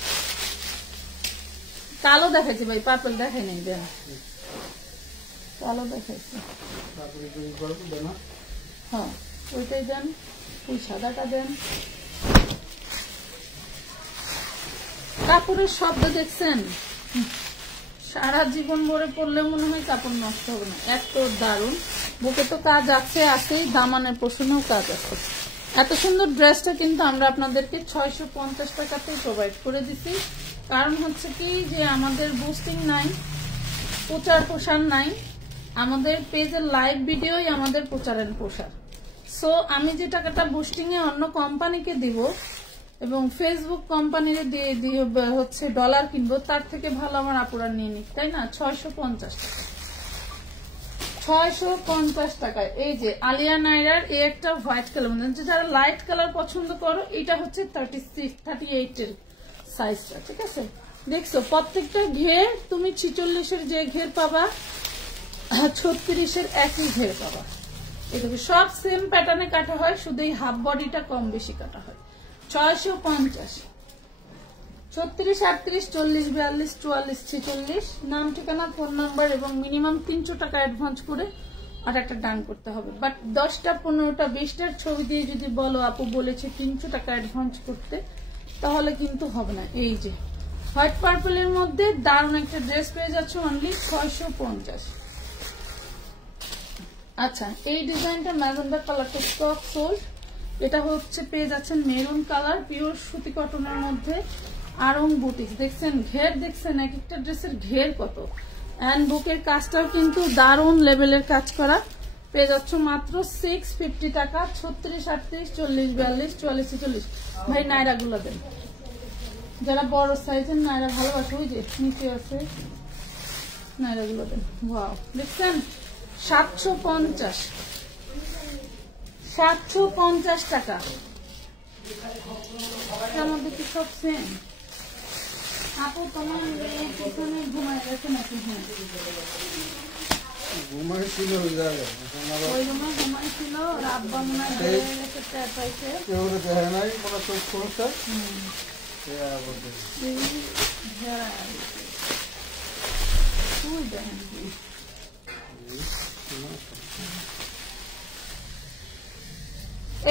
কালো দেখাইছি ভাই, পার্পল দেখাই নাই। দেন কালো দেখাইছি, হ্যাঁ ওইটাই দেন। ওই সাদাটা দেন। কাপড়ের শব্দ দেখছেন? সারা জীবন ভরে পরলে মনে হয় কাপড় নষ্ট হবে না, এত দারুণ। বুকে তো কাজ আছে, আছেই, দামানের পোষণেও কাজ আছে। এত সুন্দর ড্রেসটা কিন্তু আমরা আপনাদেরকে 650 টাকাতেই প্রোভাইড করে দিছি। কারণ হচ্ছে কি যে আমাদের বুস্টিং নাই, প্রচার প্রসার নাই, আমাদের পেজের লাইভ ভিডিওই আমাদের প্রচারের প্রসার। সো আমি যে টাকাটা বুস্টিং এ অন্য কোম্পানিকে দিব এবং ফেসবুক কোম্পানির দিয়ে হচ্ছে ডলার কিনবো, তার থেকে ভালো আমার আপুরা নিয়ে নিক, তাই না? 650 টাকা, 650 টাকায়। এই যে আলিয়া নাইরার এই একটা হোয়াইট কালার, মানে যারা লাইট কালার পছন্দ করো, এটা হচ্ছে 38 এর সাইজটা, ঠিক আছে? দেখছো প্রত্যেকটা ঘের তুমি 46-এর যে ঘের পাবা, 36-এর একই ঘের পাবা। এটাকে সব সেম প্যাটার্নে কাটা হয়, শুধু এই হাফ বডিটা কম বেশি কাটা হয়। 650, 36, 38, 40, 42, 44, 46। নাম, ঠিকানা, ফোন নাম্বার এবং মিনিমাম 300 টাকা অ্যাডভান্স করে আর একটা ডান করতে হবে। বাট 10টা 15টা 20টার ছবি দিয়ে যদি বলো আপু বলেছে 300 টাকা অ্যাডভান্স করতে, তাহলে কিন্তু হবে না। এই যে হোয়াইট পার্পলের মধ্যে দারুণ একটা ড্রেস পেয়ে যাচ্ছে অনলি 650। আচ্ছা, এই ডিজাইনটা ম্যাজেন্ডা কালারটা স্টক সোল্ড। এটা হচ্ছে পেয়ে যাচ্ছেন মেরুন কালার, পিওর সুতি কটনের মধ্যে, আরং বুটিক। দেখছেন ঘের, দেখছেন এক একটা ড্রেসের ঘের কত। এন্ড বুকের কাজটাও কিন্তু দারুণ লেভেলের কাজ করা। পেয়ে যাচ্ছ মাত্র 650 টাকা। 36, 38, 40, 42, 44, 46। ভাই নায়রা গুলো দেন, যারা বড় সাইজের নায়রা ভালোবাসে, ওই যে নিচে আছে নায়রা গুলো দেন। ওয়াও, দেখছেন 750, 750 টাকা। তার মধ্যে কি সব সেম? আপু তোমার পিছনে ঘুমায় গেছে নাকি? হ্যাঁ ঘুমাইছিল, ওই রুমে ঘুমাইছিল, রাব্বা মনে হয় বেড়ে গেছে, ট্যাপ পাইছে, কেউ দেখে নাই, কোনো চোখ সমস্যা।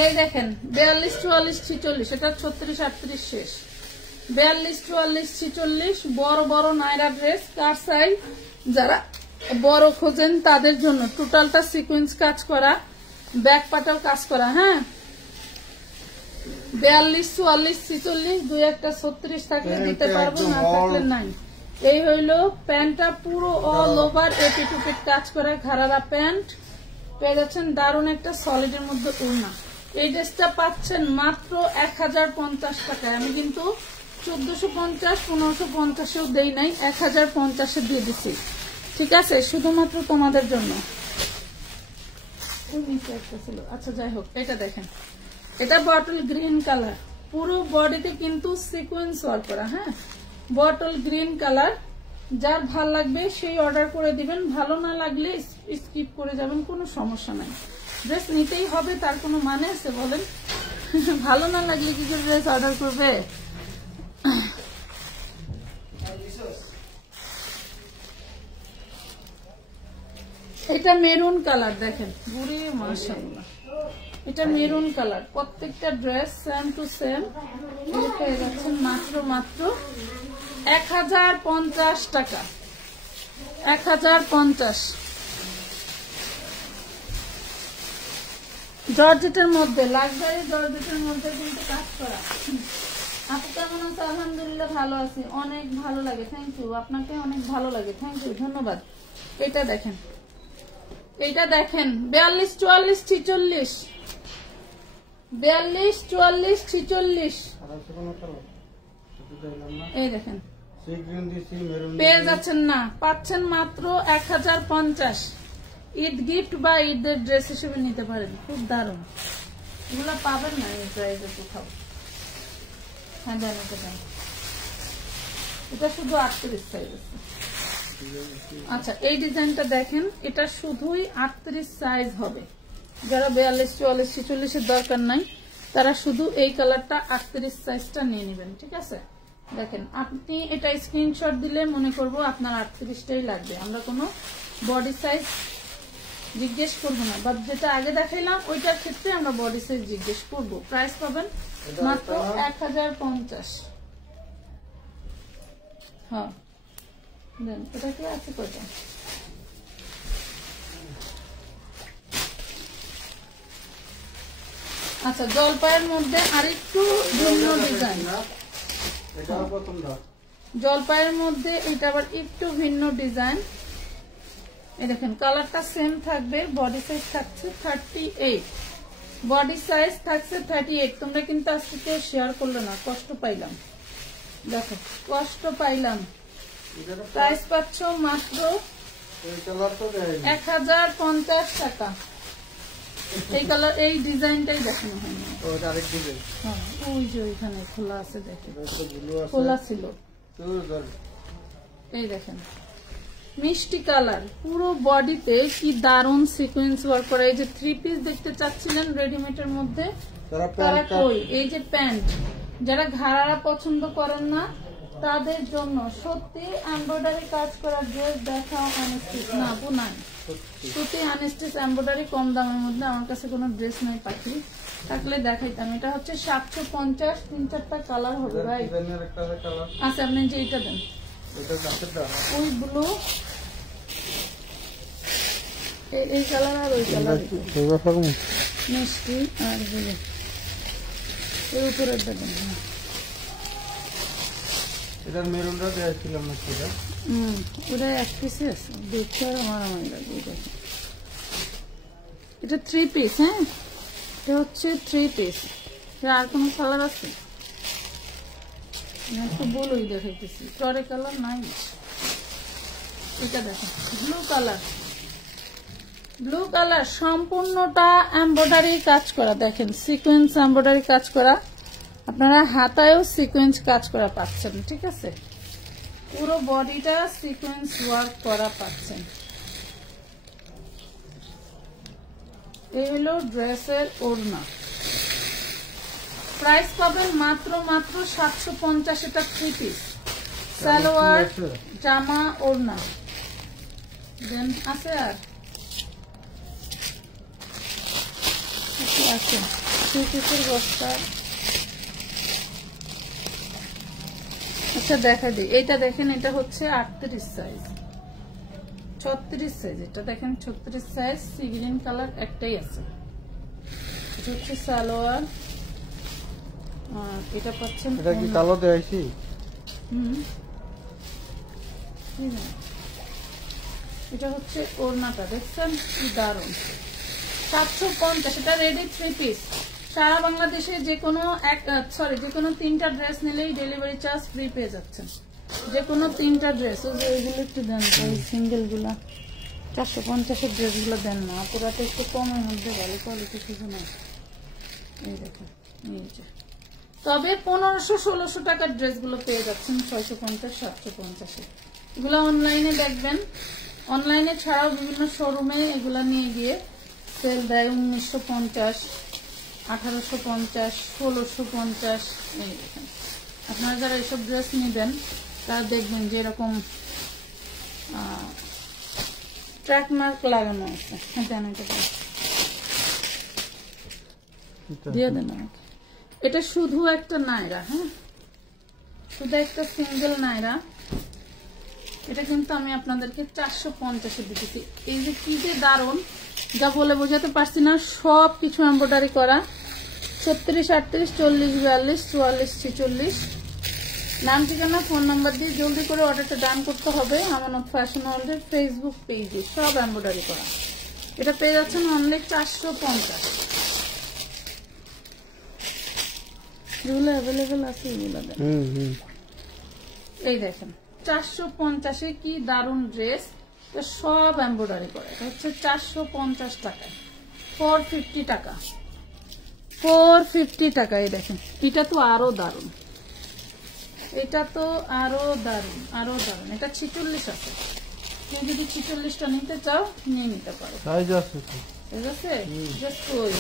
এই দেখেন 42, 44, 46, এটা 36, 38 শেষ। 42, 44, 46 বড় বড় নায়রা ড্রেস। কার সাইজ যারা বড় খোঁজেন তাদের জন্য। টোটালটা সিকোয়েন্স কাজ করা, ব্যাক পাটাও কাজ করা। হ্যাঁ 42, 44, 46 দুই একটা 36 থাকলে দিতে পারবো, না থাকলে নাই। এই হইলো প্যান্টটা, পুরো অল ওভার এপি টু পিট কাজ করা ঘাড়ারা প্যান্ট পেয়ে যাচ্ছেন। দারুণ একটা সলিডের মধ্যে ওড়না। এই ড্রেসটা পাচ্ছেন মাত্র 1050 টাকায়। আমি কিন্তু 1450, 1550-এও দেই নাই, 1050-এ দিয়ে দিচ্ছি, ঠিক আছে? শুধুমাত্র তোমাদের জন্য। আচ্ছা যাই হোক, এটা দেখেন, এটা বটল গ্রিন কালার, পুরো বডিতে কিন্তু সিকোয়েন্স ওয়ার্ক করা। হ্যাঁ বটল গ্রিন কালার, যার ভাল লাগবে সেই অর্ডার করে দিবেন, ভালো না লাগলে স্কিপ করে যাবেন, কোনো সমস্যা নাই। ড্রেস নিতেই হবে, তার কোনো মানে আছে বলেন? ভালো না লাগলে কি করে ড্রেস অর্ডার করবে? এটা মেরুন কালার, দেখেন বুড়ি মাশাআল্লাহ, এটা মেরুন কালার। প্রত্যেকটা ড্রেস সেম টু সেম পেয়ে যাচ্ছেন মাত্র 1050 টাকা। 1050 জর্জেটের মধ্যে, লাক্সারি জর্জেটের মধ্যে কিন্তু কাজ করা। আপু কেমন আছে? আলহামদুলিল্লাহ ভালো আছি, অনেক ভালো লাগে, থ্যাংক ইউ। আপনাকে অনেক ভালো লাগে, থ্যাংক ইউ, ধন্যবাদ। এটা দেখেন, এটা দেখেন 42, 44, 46, 42, 44, 46। এই দেখেন, পেয়ে যাচ্ছেন না, পাচ্ছেন মাত্র 1050। ঈদ গিফট বা ঈদের ড্রেস হিসেবে নিতে পারেন, খুব দারুণ। এগুলো পাবেন না এই প্রাইসে কোথাও। হ্যাঁ দেন, এটা দেন, এটা শুধু 38 সাইজ আছে। আচ্ছা, এই ডিজাইনটা দেখেন, এটা শুধুই 38 সাইজ হবে। যারা 42, 44, 46 দরকার নাই, তারা শুধু এই কালারটা 38 সাইজটা নিয়ে নেবেন, ঠিক আছে? দেখেন, আপনি এটা স্ক্রিনশট দিলে মনে করব আপনার 38টাই লাগবে। আমরা কোনো বডি সাইজ জিজ্ঞেস করবো না, বাট যেটা আগে দেখাইলাম ওইটার ক্ষেত্রে আমরা বডি সাইজ জিজ্ঞেস করবো। প্রাইস পাবেন মাত্র 1050। হ্যাঁ দেন, এটা কি আছে কয়টা? আচ্ছা, জলপাইয়ের মধ্যে আরেকটু ভিন্ন ডিজাইন। জলপাইয়ের মধ্যে এটা আবার একটু ভিন্ন ডিজাইন। এই দেখেন, কালারটা সেম থাকবে, বডি সাইজ থাকছে 38, বডি সাইজ থাকছে 38। তোমরা কিন্তু আজকে কেউ শেয়ার করলো না, কষ্ট পাইলাম, দেখো কষ্ট পাইলাম। প্রাইস পাচ্ছ মাত্র 1050 টাকা। এই কালার, এই ডিজাইনটাই দেখানো হয়নি। হ্যাঁ, ওই যে ওইখানে খোলা আছে, দেখেন খোলা ছিল। এই দেখেন, মিষ্টি কালার, পুরো বডিতে কি দারুণ সিকোয়েন্স ওয়ার্ক করা। এই যে 3 পিস দেখতে চাচ্ছিলেন রেডিমেডের মধ্যে, তারা কই? এই যে প্যান্ট, যারা ঘাড়ারা পছন্দ করেন না তাদের জন্য সত্যি এমব্রয়ডারি কাজ করা ড্রেস দেখাও। আনস্টিচ না আপু, নাই, সত্যি আনস্টিচ এমব্রয়ডারি কম দামের মধ্যে আমার কাছে কোনো ড্রেস নাই পাখি, থাকলে দেখাইতাম। এটা হচ্ছে 750, 3-4টা কালার হবে ভাই। আচ্ছা, আপনি যে এটা দেন, ওই ব্লু, এই কালার আর ওই কালার মিষ্টি, আর ব্লু, এর উপরে দেবেন। এটার মেরুনটা দেখাচ্ছিলাম না, সেটা ওটা এক পিসে আছে, দেখতে আর আমার লাগে। এটা 3 পিস। হ্যাঁ, এটা হচ্ছে 3 পিস। আর কোন কালার আছে? একটু বলই দেখাইতেছি, টরে কালার নাই। এটা দেখেন, ব্লু কালার, ব্লু কালার সম্পূর্ণটা এমব্রয়ডারি কাজ করা। দেখেন, সিকোয়েন্স এমব্রয়ডারি কাজ করা, আপনারা হাতায়ও সিকোয়েন্স কাজ করা পাচ্ছেন, ঠিক আছে? পুরো বডিটা সিকোয়েন্স ওয়ার্ক করা পাচ্ছেন। এই হলো ড্রেসের ওড়না। প্রাইস পাবেন মাত্র 750। এটা 3 পিস, সালোয়ার, জামা, ওড়না। দেন আছে আর আছে 3 পিসের বস্তা। আচ্ছা, দেখা দিই, এটা দেখেন, এটা হচ্ছে 38 সাইজ, 36 সাইজ। এটা দেখেন 36 সাইজ, সি গ্রিন কালার একটাই আছে। এটা হচ্ছে সালোয়ার, এটা পাচ্ছেন। এটা কি কালো দেখাইছি? এটা হচ্ছে ওড়নাটা, দেখছেন কি দারুণ। 750। এটা রেডি 3 পিস। সারা বাংলাদেশে যে কোনো 3টা ড্রেস নিলেই ডেলিভারি চার্জ ফ্রি পেয়ে যাচ্ছেন। যে কোনো 3টা ড্রেস। ওইগুলো একটু দেন, ওই সিঙ্গেল গুলা 450-এর ড্রেস গুলো দেন না, পুরাটা একটু কমের মধ্যে ভালো কোয়ালিটি কিছু না। এই দেখেন, এই যে তবে 1500-1600 টাকার ড্রেস গুলো পেয়ে যাচ্ছেন 650-750-এ। এগুলো অনলাইনে দেখবেন, অনলাইনে ছাড়াও বিভিন্ন শোরুমে এগুলা নিয়ে গিয়ে সেল দেয় 1950, 1850, 1650। এই দেখেন, আপনারা যারা এইসব ড্রেস নিবেন তারা দেখবেন যে এরকম ট্র্যাক মার্ক লাগানো আছে। দেন, এটা দিয়ে দেন আমাকে। এটা শুধু একটা নায়রা, হ্যাঁ, শুধু একটা সিঙ্গেল নায়রা। এটা কিন্তু আমি আপনাদেরকে 450-এ দিতেছি। এই যে কি যে দারুণ, যা বলে বোঝাতে পারছি না, সব কিছু এমব্রয়ডারি করা। 36, 38, 40, 42, 44, 46। নাম ঠিকানা ফোন নাম্বার দিয়ে জলদি করে অর্ডারটা ডান করতে হবে। আমানত ফ্যাশন ওয়ার্ল্ডের ফেসবুক পেজে সব এমব্রয়ডারি করা। এটা পেয়ে যাচ্ছেন অনলি 450। যেগুলো অ্যাভেলেবেল আছে এগুলো দেন। এই দেখেন 450-এ কি দারুন ড্রেস, সব এমব্রয়ডারি করে। এটা হচ্ছে 450 টাকায়, 450 টাকা, 450 টাকা। এই দেখেন এটা তো আরো দারুন, এটা তো আরো দারুন, আরো দারুন। এটা 46 আছে, তুমি যদি 46টা নিতে চাও নিয়ে নিতে পারো। সাইজ আছে তো, ঠিক আছে? জাস্ট ওই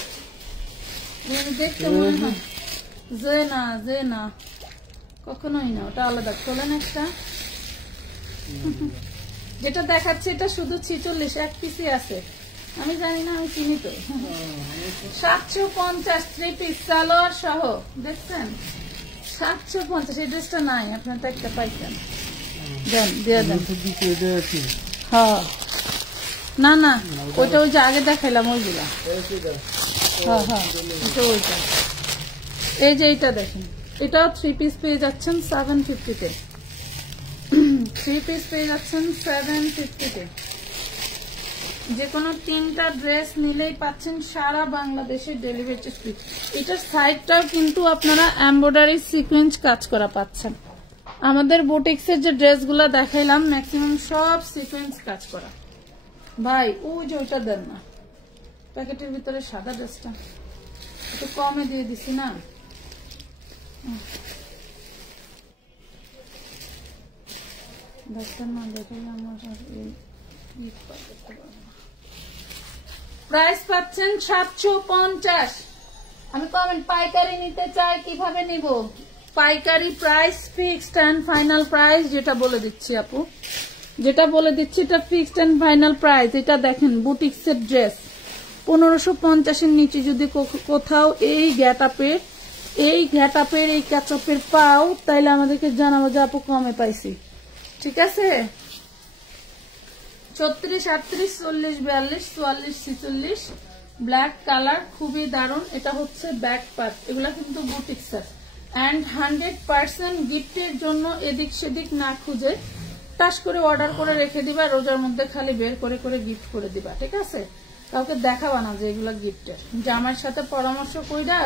দেখতে মনে হয় যে না কখনোই না, ওটা আলাদা। খোলেন একটা, যেটা দেখাচ্ছে এটা শুধু 46, এক পিসি আছে। আমি জানি না, আমি চিনি তো। 750 3 পিস সালোয়ার সহ, দেখছেন 750। এই ড্রেসটা নাই, আপনার তো একটা পাইছেন, দেন দিয়ে দেন। হ্যাঁ না না, ওইটা ওই যে আগে দেখাইলাম ওইগুলা। হ্যাঁ হ্যাঁ, এটা ওইটা। এই যে এইটা দেখেন, এটাও 3 পিস পেয়ে যাচ্ছেন 750-তে। 3 পিস পেয়ে যাচ্ছেন 750-তে। যে কোনো 3টা ড্রেস নিলেই পাচ্ছেন সারা বাংলাদেশে ডেলিভারি ফ্রি। এটার সাইডটাও কিন্তু আপনারা এমব্রয়ডারি সিকোয়েন্স কাজ করা পাচ্ছেন। আমাদের বুটিক্সের যে ড্রেসগুলো দেখাইলাম ম্যাক্সিমাম সব সিকোয়েন্স কাজ করা। ভাই ওই যে ওইটা দেন না, প্যাকেটের ভিতরে সাদা ড্রেসটা একটু কমে দিয়ে দিছি না। প্রাইস পাচ্ছেন 750। আমি কমেন্ট পাইকারি নিতে চাই, কিভাবে নিব? পাইকারি price fixed and final price, যেটা বলে দিচ্ছি আপু, যেটা বলে দিচ্ছি এটা ফিক্সড এন্ড ফাইনাল প্রাইস। এটা দেখেন বুটিক্সের ড্রেস 1550-এর নিচে যদি কোথাও এই গ্যাটাপের এই ক্যাচআপের পাও, তাইলে আমাদেরকে জানাবো যে আপু কমে পাইছি। ঠিক আছে? 36, 38, 40, 42, 44, 46 ব্ল্যাক কালার, খুবই দারুন। এটা হচ্ছে ব্যাক পার্ট, এগুলা কিন্তু বুটিক্সের এন্ড 100% গিফটের জন্য এদিক সেদিক না খুঁজে টাস করে অর্ডার করে রেখে দিবা, রোজার মধ্যে খালি বের করে করে গিফট করে দিবা। ঠিক আছে? কাউকে দেখাবা না যে এগুলা গিফটের। জামার সাথে পরামর্শ কইরা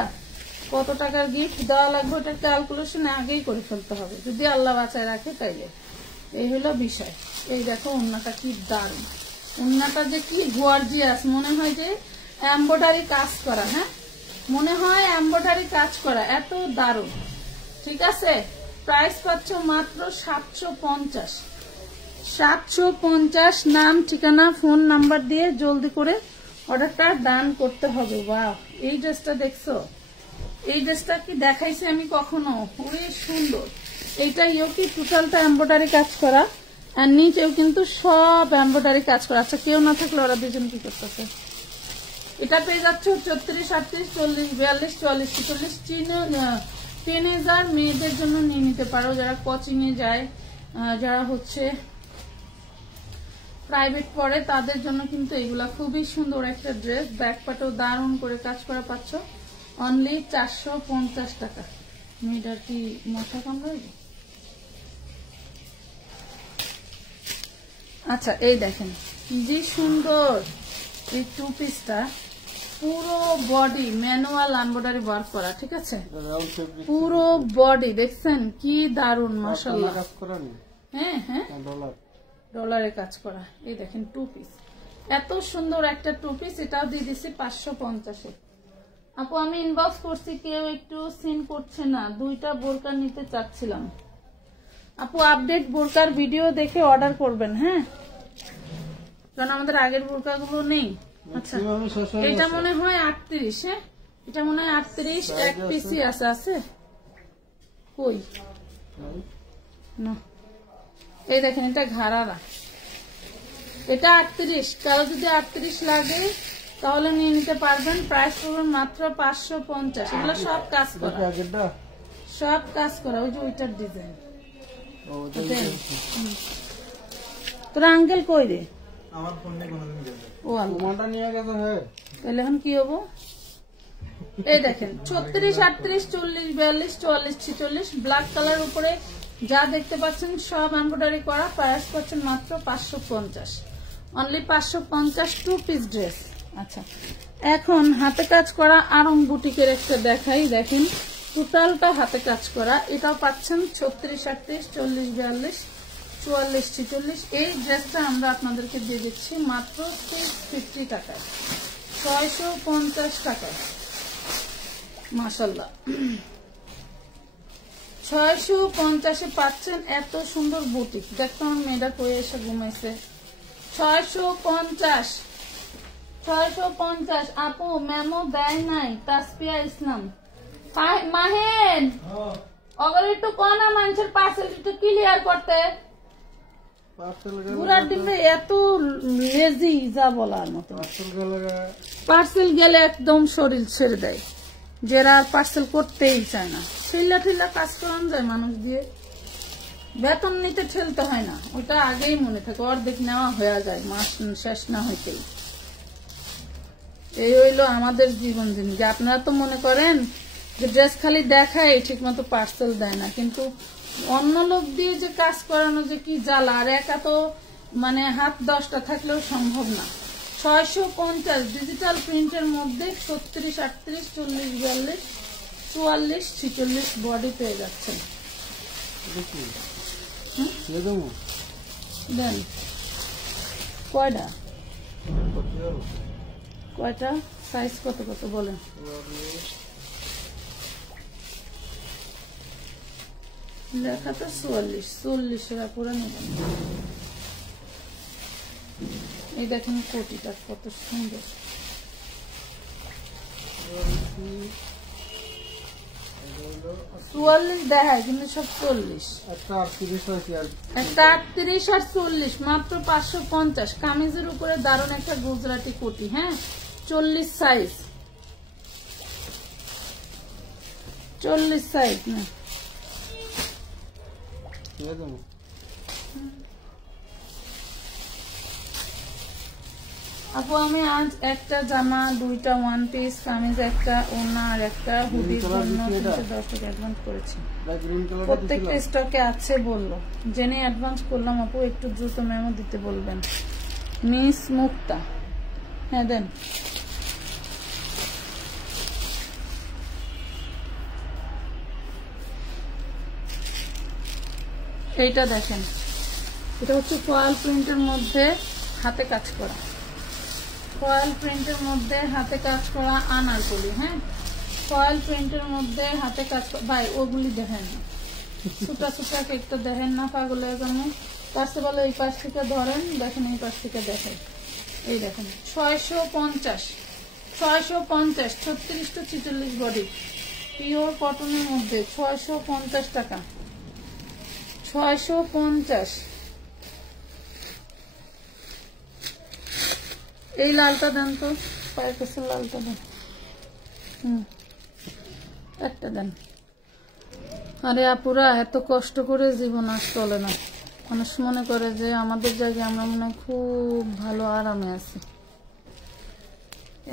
কত টাকার গিফট দেওয়া লাগবে ওটার ক্যালকুলেশন আগেই করে ফেলতে হবে, যদি আল্লাহ বাঁচায় রাখে তাইলে। এই হলো বিষয়। এই দেখো ওন্নাটা কি দারুন, ওন্নাটা যে কি গর্জিয়াস, মনে হয় যে এমব্রয়ডারি কাজ করা। হ্যাঁ, মনে হয় এমব্রয়ডারি কাজ করা, এত দারুন। ঠিক আছে? প্রাইস পাচ্ছ মাত্র 750। 750। নাম ঠিকানা ফোন নাম্বার দিয়ে জলদি করে অর্ডারটা ডান করতে হবে। ওয়াও, এই ড্রেসটা দেখছো? এই ড্রেসটা কি দেখাইছি আমি কখনো? খুবই সুন্দর। এইটা ইয়োকি টোটালটা এমব্রয়ডারি কাজ করা, আর নিচেও কিন্তু সব এমব্রয়ডারি কাজ করা। আচ্ছা, কেউ না থাকলে ওরা দুজন কি করতেছে? এটা পেয়ে যাচ্ছে 34, 38, 40, 42, 44, 46 টিনেজার মেয়েদের জন্য নিয়ে নিতে পারো, যারা কোচিং এ যায়, যারা হচ্ছে প্রাইভেট পড়ে, তাদের জন্য কিন্তু এগুলা খুবই সুন্দর একটা ড্রেস। ব্যাক পাটেও দারুণ করে কাজ করা পাচ্ছ অনলি 450 টাকা। মেয়েটার কি মাথা কামড়াবে? আচ্ছা, এই দেখেন কি সুন্দর এই 2 পিসটা, পুরো বডি ম্যানুয়াল এমব্রয়ডারি ওয়ার্ক করা। ঠিক আছে? পুরো বডি দেখছেন কি দারুন, মাশাআল্লাহ। হ্যাঁ হ্যাঁ, ডলারে কাজ করা। এই দেখেন 2 পিস, এত সুন্দর একটা 2 পিস। এটাও দিয়ে দিচ্ছি 550-এ। আপু আমি ইনবক্স করছি, কেউ একটু সিন করছে না। 2টা বোরকা নিতে চাচ্ছিলাম। আপু আপডেট বোরকার ভিডিও দেখে অর্ডার করবেন। হ্যাঁ, কারণ আমাদের আগের বোরকাগুলো নেই। আচ্ছা, এটা মনে হয় 38। হ্যাঁ, এটা মনে হয় 38, এক পিসি আছে। আছে কই না? এই দেখেন, এটা ঘাড়ারা, এটা 38। কারো যদি 38 লাগে তাহলে নিয়ে নিতে পারবেন। প্রাইস পড়বে মাত্র 550। এগুলো সব কাজ করা, সব কাজ করা। ওই যে ওইটার ডিজাইন। তোর আঙ্কেল কই রে? আমার ফোনে ও আল্লাহ, নিয়ে গেছে। তাহলে এখন কি হবো? এই দেখেন 36, 38, 40, 42, 44, 46 ব্ল্যাক কালার উপরে যা দেখতে পাচ্ছেন সব এমব্রয়ডারি করা। প্রাইস পাচ্ছেন মাত্র 550, অনলি 550 টু পিস ড্রেস। আচ্ছা, এখন হাতে কাজ করা আরং বুটিকের একটা দেখাই। দেখেন টোটালটা হাতে কাজ করা, এটাও পাচ্ছেন 36, 38, 40, 42, 44, 46। এই ড্রেসটা আমরা আপনাদেরকে দিয়ে দিচ্ছি মাত্র 650 টাকায়, 650 টাকায়। মাশাআল্লাহ 650-এ পাচ্ছেন এত সুন্দর বুটিক। দেখো আমার মেয়েটা কই এসে ঘুমাইছে। 650, 650। আপু মেমো দেয় নাই তাসপিয়া ইসলাম। মাহেন অগর একটু কোনা মানুষের পার্সেল একটু ক্লিয়ার করতে। পুরার ডিমে এত লেজি যা বলার মতো। পার্সেল গেলে একদম শরীর ছেড়ে দেয়, যারা আর পার্সেল করতেই চায় না। ঠেলা ঠেলা কাজ করানো যায় মানুষ দিয়ে, বেতন নিতে ঠেলতে হয় না, ওটা আগেই মনে থাকে, অর্ধেক নেওয়া হয়ে যায় মাস শেষ না হইতেই। এই হইলো আমাদের জীবন জিনিস। আপনারা তো মনে করেন যে ড্রেস খালি দেখায় ঠিক মতো পার্সেল দেয় না, কিন্তু অন্য লোক দিয়ে যে কাজ করানো যে কি জ্বালা, আর একা তো মানে হাত 10টা থাকলেও সম্ভব না। 650 ডিজিটাল প্রিন্টের মধ্যে 36, 38, 40, 42, 44, 46 বডি পেয়ে যাচ্ছেন। দেন কয়টা কয়টা সাইজ কত কত বলেন? লেখা তো 44, 40 পুরো নেবেন। এই দেখেন কোটিটা কত সুন্দর। 44 দেখায় কিন্তু সব 40। একটা 38 আর 40 মাত্র 550। কামিজের উপরে দারুণ একটা গুজরাটি কোটি। হ্যাঁ 40 সাইজ, 40 সাইজ না। আপু আমি আজ একটা জামা, 2টা ওয়ান পিস, কামিজ, একটা ওড়না আর একটা হুডির জন্য 310 টাকা অ্যাডভান্স করেছি। প্রত্যেকটা স্টকে আছে বললো, জেনে অ্যাডভান্স করলাম। আপু একটু দ্রুত মেমো দিতে বলবেন। মিস মুক্তা, হ্যাঁ দেন। এইটা দেখেন, এটা হচ্ছে ফয়েল প্রিন্টের মধ্যে হাতে কাজ করা, ফয়েল প্রিন্টের মধ্যে হাতে কাজ করা আনারকলি। হ্যাঁ ফয়েল প্রিন্টের মধ্যে হাতে কাজ করা। ভাই ওগুলি দেখেন না, ছোটা ছোটা কেকটা দেখেন না, পাগল জন্য কাছে বলে এই পাশ থেকে ধরেন, দেখেন এই পাশ থেকে দেখেন। এই দেখেন 650, 650 36 to 46 বডি, পিওর কটনের মধ্যে 650 টাকা, 650। এই লালটা দেন তো, পায়ের কাছে লালটা দেন। একটা দেন। আরে আপুরা এত কষ্ট করে জীবন আর চলে না। মানুষ মনে করে যে আমাদের জায়গায় আমরা মনে হয় খুব ভালো আরামে আছি,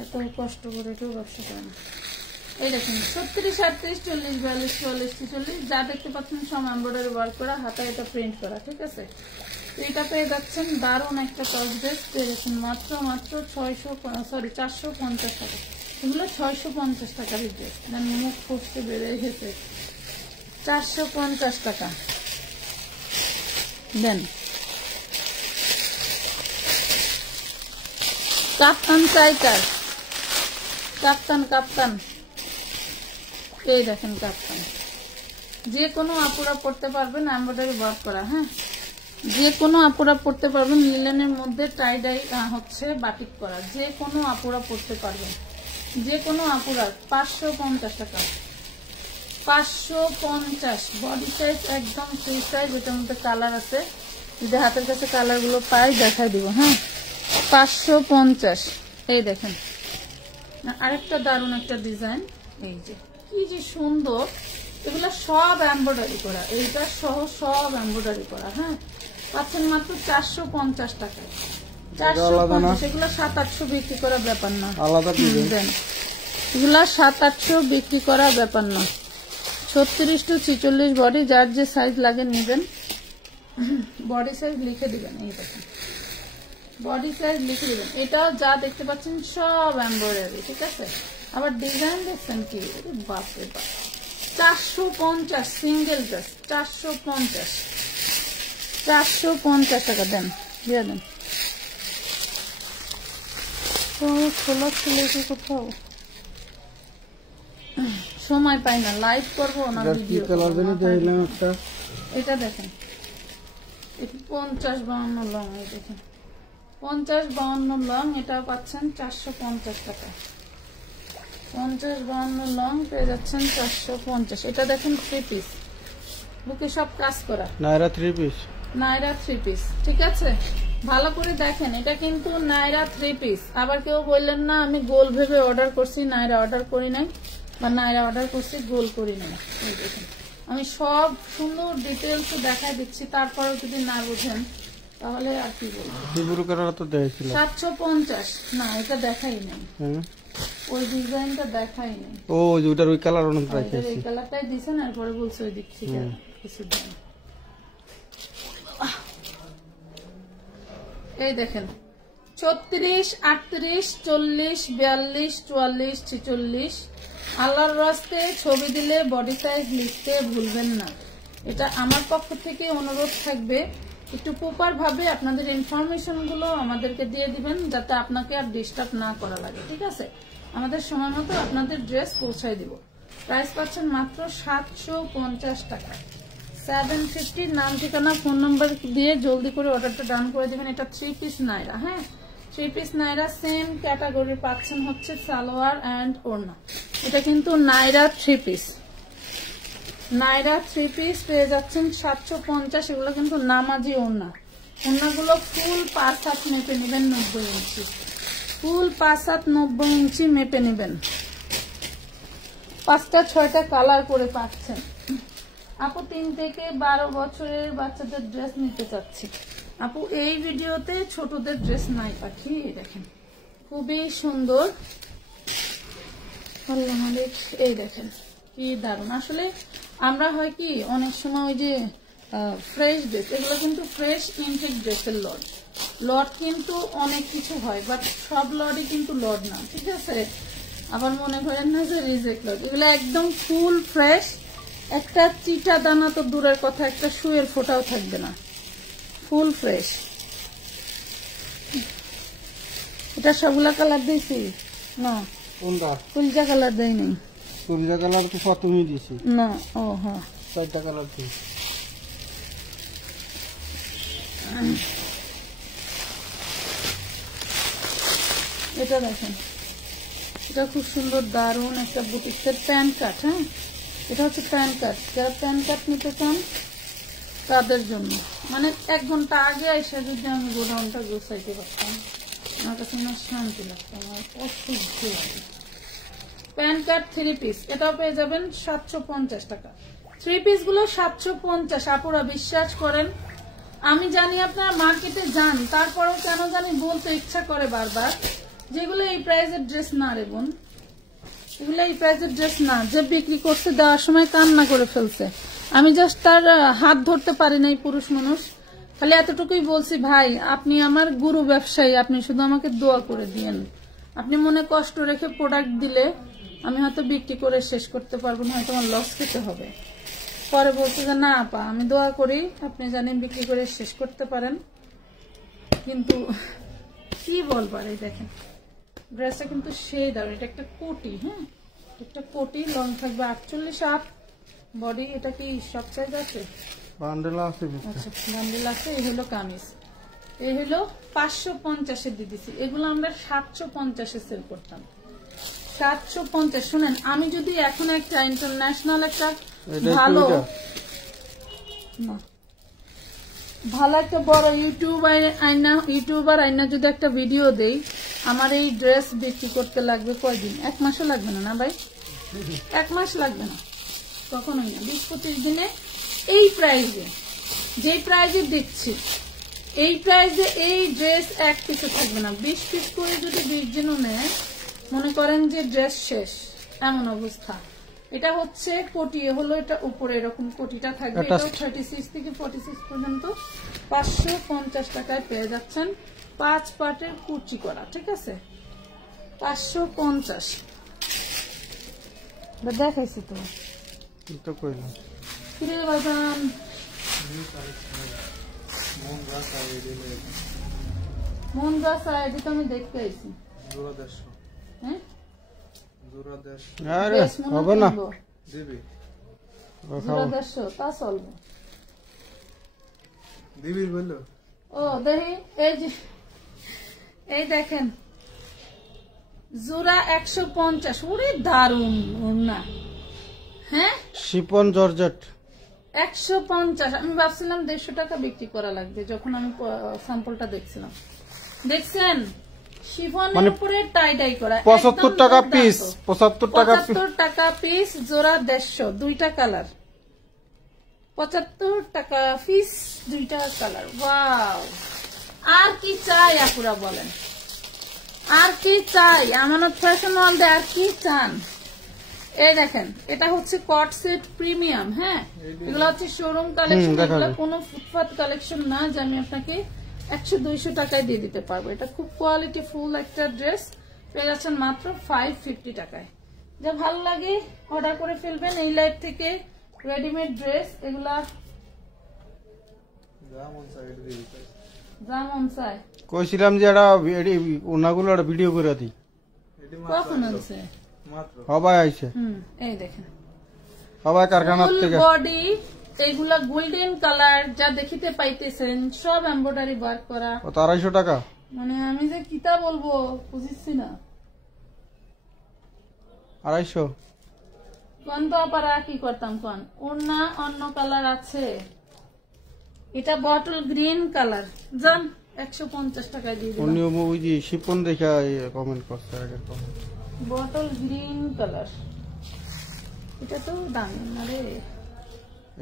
এত কষ্ট করে কেউ ব্যবসা করে না। এই দেখুন 36, 38, 40, 42, 44, 46 যা দেখতে পাচ্ছেন সব এমব্রয়ডারি ওয়ার্ক করা, হাতে এটা প্রিন্ট করা। ঠিক আছে, এটা পেয়ে যাচ্ছেন দারুণ একটা টপ ড্রেস পেয়ে যাচ্ছেন মাত্র 450 টাকা। এগুলো 650 টাকার ড্রেস। মুখ কষতে বেড়ে গেছে। 450 টাকা দেন। কাপ্তান চাইকার, কাপ্তান কাপ্তান, এই দেখেন কাপ্তান, যে কোনো আপুরা পড়তে পারবেন, এমব্রয়ডারি ওয়ার্ক করা। হ্যাঁ যে কোনো আপুরা পড়তে পারবেন, লিলেনের মধ্যে টাই ডাই হচ্ছে বাটিক করা, যে কোনো আপুরা পড়তে পারবেন, যে কোনো আপুরা। 550 টাকা, 550। বডি সাইজ একদম ফ্রি সাইজ, এটার মধ্যে কালার আছে, যদি হাতের কাছে কালার গুলো পাই দেখাই দিব। হ্যাঁ 550। এই দেখেন আরেকটা দারুণ একটা ডিজাইন, এই যে কি যে সুন্দর, এগুলো সব এমব্রয়ডারি করা, এইটা সহ সব এমব্রয়ডারি করা। হ্যাঁ পাচ্ছেন মাত্র 450 টাকায়। 450, এগুলো 700-800 বিক্রি করার ব্যাপার না। আলাদা দেন এগুলা 700-800 বিক্রি করা ব্যাপার না। 36 to 46 বডি, যার যে সাইজ লাগে নেবেন। বডি সাইজ লিখে দিবেন, এই দেখেন বডি সাইজ লিখে দিবেন। এটা যা দেখতে পাচ্ছেন সব এমব্রয়ডারি, ঠিক আছে। আবার ডিজাইন দেখছেন কি, বাপরে বাপ। 450 সিঙ্গেল ড্রেস, 450 টাকা দেন, দিয়ে দেন। খোলা ছিল কি কোথাও, সময় পাই না, লাইভ করবো না ভিডিও। এটা দেখেন 50-52 লং, এই দেখেন 50-52 লং, এটা পাচ্ছেন 450 টাকা। 50-52 লং পেয়ে যাচ্ছেন 450। এটা দেখেন 3 পিস, বুকে সব কাজ করা নাইরা 3 পিস, নাইরা 3 পিস, ঠিক আছে। ভালো করে দেখেন, এটা কিন্তু নাইরা 3 পিস। আবার কেউ বললেন না আমি গোল ভেবে অর্ডার করছি, নাইরা অর্ডার করি নাই, বা নাইরা অর্ডার করছি গোল করি নাই। এই দেখেন আমি সব সুন্দর ডিটেলস দেখাই দিচ্ছি, তারপরেও যদি না বুঝেন তাহলে আর কি বলবো। 750 না, এটা দেখাই নাই, ওই ডিজাইনটা দেখাই নাই। ওই কালার এই কালারটাই দিছেন, এরপরে বলছে ওই দিক থেকে কিছু দেন। এই দেখেন 36, 38, 40, 42, 44, 46। আল্লাহর রাস্তে ছবি দিলে বডি সাইজ লিখতে ভুলবেন না। এটা আমার পক্ষ থেকে অনুরোধ থাকবে, একটু প্রপার ভাবে আপনাদের ইনফরমেশন গুলো আমাদেরকে দিয়ে দিবেন, যাতে আপনাকে আর ডিস্টার্ব না করা লাগে, ঠিক আছে। আমাদের সময় মতো আপনাদের ড্রেস পৌঁছায় দিব। প্রাইস পাচ্ছেন মাত্র 750 টাকা। 750, নাম ঠিকানা ফোন নাম্বার দিয়ে জলদি করে অর্ডারটা ডান করে দিবেন। এটা 3 পিস নাইরা, হ্যাঁ 3 পিস নাইরা। সেম ক্যাটাগরি পাচ্ছেন হচ্ছে সালোয়ার এন্ড ওড়না। এটা কিন্তু নাইরা 3 পিস, নাইরা 3 পিস পেয়ে যাচ্ছেন 750। এগুলো কিন্তু নামাজি ওড়না। ওড়নাগুলো ফুল 5 হাত মেপে নেবেন, 90 ইঞ্চি ফুল 5 হাত 90 ইঞ্চি মেপে নেবেন। 5টা-6টা কালার করে পাচ্ছেন। আপু 3 থেকে 12 বছরের বাচ্চাদের ড্রেস নিতে চাচ্ছি। আপু এই ভিডিওতে ছোটদের ড্রেস নাই পাখি, দেখেন খুবই সুন্দর। এই দেখেন কি দারুন। আসলে আমরা হয় কি অনেক সময় ওই যে ফ্রেশ ড্রেস, এগুলো কিন্তু ফ্রেশ ইনটেক ড্রেসের লট। লট কিন্তু অনেক কিছু হয়, বাট সব লটই কিন্তু লট না, ঠিক আছে। আবার মনে করেন না যে রিজেক্ট লট, এগুলো একদম ফুল ফ্রেশ। একটা চিটা দানা তো দূরের কথা, একটা শুয়ের ফোঁটাও থাকবে না, ফুল ফ্রেশ। এটা সবগুলা কালার দিয়েছি না, কুলজা কালার দেয় নাই। কুলজা কালার তো প্রথমেই দিয়েছি না, ও হ্যাঁ 4টা কালার দিয়েছি। এটা দেখেন, এটা খুব সুন্দর দারুন একটা বুটিক্সের প্যান্ট কাট। হ্যাঁ এটা হচ্ছে প্যান্ট কাট, যারা প্যান্ট কাট নিতে চান তাদের জন্য। মানে 1 ঘন্টা আগে এসে যদি আমি গোডাউনটা গোছাইতে পারতাম, আমার কাছে না শান্তি লাগতো, আমার অসহ্য লাগে। প্যান্ট কাট 3 পিস, এটাও পেয়ে যাবেন 750 টাকা। 3 পিস গুলো 750। আপুরা বিশ্বাস করেন, আমি জানি আপনারা মার্কেটে যান, তারপরেও কেন জানি বলতে ইচ্ছা করে বারবার, যেগুলো এই প্রাইজের ড্রেস না রে বোন, এগুলো এই প্রাইজের ড্রেস না। যে বিক্রি করতে দেওয়ার সময় কান্না করে ফেলছে, আমি জাস্ট তার হাত ধরতে পারি নাই, পুরুষ মানুষ। খালি এতটুকুই বলছি, ভাই আপনি আমার গুরু ব্যবসায়ী, আপনি শুধু আমাকে দোয়া করে দিয়েন। আপনি মনে কষ্ট রেখে প্রোডাক্ট দিলে আমি হয়তো বিক্রি করে শেষ করতে পারবো না, হয়তো আমার লস খেতে হবে। পরে বলছে যে না আপা, আমি দোয়া করি আপনি জানেন বিক্রি করে শেষ করতে পারেন, কিন্তু কি বলবার। এই দেখেন ড্রেসটা কিন্তু সেই দারুণ। এটা একটা কোটি, হ্যাঁ একটা কোটি, লং থাকবে 48 বডি। এটা কি সব সাইজ আছে? বান্ডেল আছে, আচ্ছা বান্ডেল আছে। এই হলো কামিজ, এই হলো 550 দিয়ে দিছি। এগুলো আমরা 750 সেল করতাম, 750। শুনেন, আমি যদি এখন একটা ইন্টারন্যাশনাল একটা ভালো একটা বড় ইউটিউবার আইনা যদি একটা ভিডিও দেই, আমার এই ড্রেস বিক্রি করতে লাগবে কয়দিন? 1 মাসও লাগবে না, না ভাই? 1 মাস লাগবে না, কখনোই না। 20-25 দিনে এই প্রাইজে, যে প্রাইজে দিচ্ছি, এই প্রাইজে এই ড্রেস 1 পিসও থাকবে না। 20 পিস করে যদি 20 জনও নেয় মনে করেন যে ড্রেস শেষ এমন অবস্থা। এটা হচ্ছে কোটি হলো, এটা উপরে এরকম কোটিটা থাকবে, এটাও 36 থেকে 46 পর্যন্ত 550 টাকায় পেয়ে যাচ্ছেন। 5 পার্টের কুচি করা, ঠিক আছে, 550। দেখাইছি তো কিরে বাজান, মন গাছ আইডি তো আমি দেখতে আইছি। হ্যাঁ হবে না, তা চলবে। ও দেখি এই দেখেন জোড়া 150। ওরে দারুন না, হ্যাঁ শিপন জর্জেট 150। আমি ভাবছিলাম 150 টাকা বিক্রি করা লাগবে যখন আমি স্যাম্পলটা দেখছিলাম। দেখছেন শিফনের উপরে টাই ডাই করা, 75 টাকা পিস, 75 টাকা পিস, জোড়া 150, দুইটা কালার, 75 টাকা পিস, দুইটা কালার। ওয়াও, আর কি চাই আপুরা বলেন, আর কি চাই? আমানত ফ্যাশন ওয়ার্ল্ডে আর কি চান? এই দেখেন এটা হচ্ছে কট সেট প্রিমিয়াম। হ্যাঁ, এগুলো হচ্ছে শোরুম কালেকশন, এগুলো কোনো ফুটপাত কালেকশন না যে আমি আপনাকে 100-200 টাকায় দিয়ে দিতে পারবো। এটা খুব কোয়ালিটি ফুল একটা ড্রেস, পেয়ে যাচ্ছেন মাত্র 550 টাকায়। যা ভালো লাগে অর্ডার করে ফেলবেন এই লাইভ থেকে। রেডিমেড ড্রেস এগুলা যা মন চায়। কইছিলাম যে এটা ওনাগুলো একটা ভিডিও করে দিই। কখন আছে? সবাই আইছে, এই দেখেন সবাই কারখানার থেকে। বডি এইগুলা গোল্ডেন কালার যা দেখিতে পাইতেছেন, সব এমব্রয়ডারি ওয়ার্ক করা। 250 টাকা। মানে আমি যে কিতা বলবো বুঝছি না। 250 কোন তো আপারা কি করতাম কোন, ওনা অন্য কালার আছে। এটা বটল গ্রিন কালার, জান 150 টাকায় দিয়ে দিলাম। উনি ওই যে শিপন দেখে কমেন্ট করছে আগে। বটল গ্রিন কালার, এটা তো দামি না রে,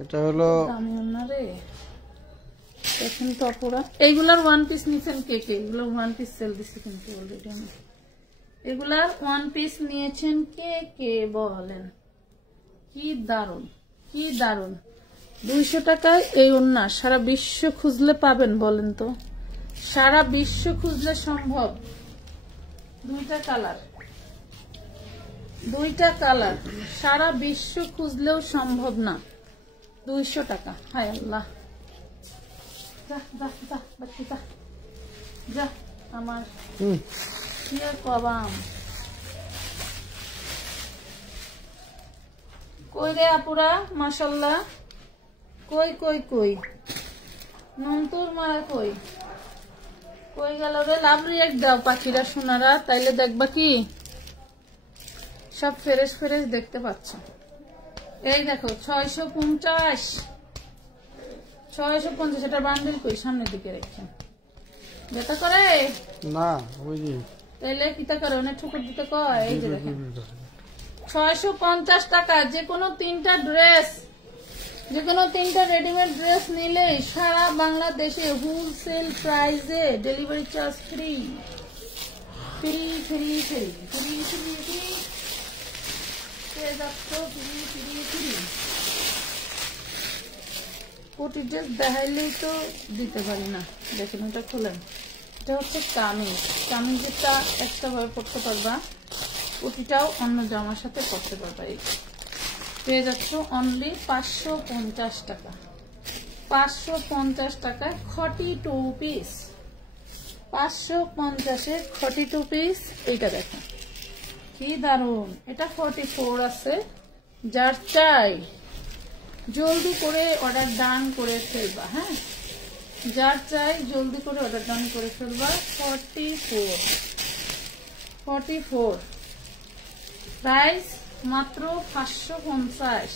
এটা হলো দামি না রে। দেখেন তো পুরা এইগুলার ওয়ান পিস নিছেন কে কে? এগুলোর ওয়ান পিস সেল দিছি কিন্তু অলরেডি আমি। এগুলার ওয়ান পিস নিয়েছেন কে কে বলেন? কি দারুন, কি দারুন। 200 টাকায় এই ওন্না সারা বিশ্ব খুঁজলে পাবেন বলেন তো? সারা বিশ্ব খুঁজলে সম্ভব? দুইটা কালার, দুইটা কালার সারা বিশ্ব খুঁজলেও সম্ভব না। 200 টাকা। হায় আল্লাহ, যা যা যা বাচ্চা যা যা, আমার কি আর কবাম। কই রে আপুরা, মাশাল্লাহ, কই কই কই নন্তুর মারা কই কই গেল রে? লাভ রিয়েক্ট দাও পাখিরা সোনারা, তাইলে দেখবা কি সব ফ্রেশ ফ্রেশ দেখতে পাচ্ছ। এই দেখো 650, 650। এটা বান্ডিল কই? সামনের দিকে রেখে যেটা করে না, ওই যে তাইলে কিতা করে অনেক ঠুকুর দিতে কয়। এই যে দেখেন 650 টাকা। যে কোনো 3টা ড্রেস, যে কোনো 3টা রেডিমেড ড্রেস নিলে সারা বাংলাদেশে হোলসেল প্রাইসে delivery charge free free free free free free free পেয়ে যাচ্ছ, ফ্রি ফ্রি ফ্রি। কোটি ড্রেস দেখাইলেই তো দিতে পারি না। দেখুন এটা খুলেন, এটা হচ্ছে কামিজ। কামিজটা এক্সট্রা ভাবে পড়তে পারবা, কোটিটাও অন্য জামার সাথে পড়তে পারবা। এই পেয়ে যাচ্ছ অনলি 550 টাকা। 550 টাকায় খটি 2 পিস, 550-এ খটি 2 পিস। এইটা দেখো কি দারুন। এটা 44 আছে। যার চাই জলদি করে অর্ডার ডান করে ফেলবা। হ্যাঁ, যার চাই জলদি করে অর্ডার ডান করে ফেলবা। 44 প্রাইস মাত্র 550।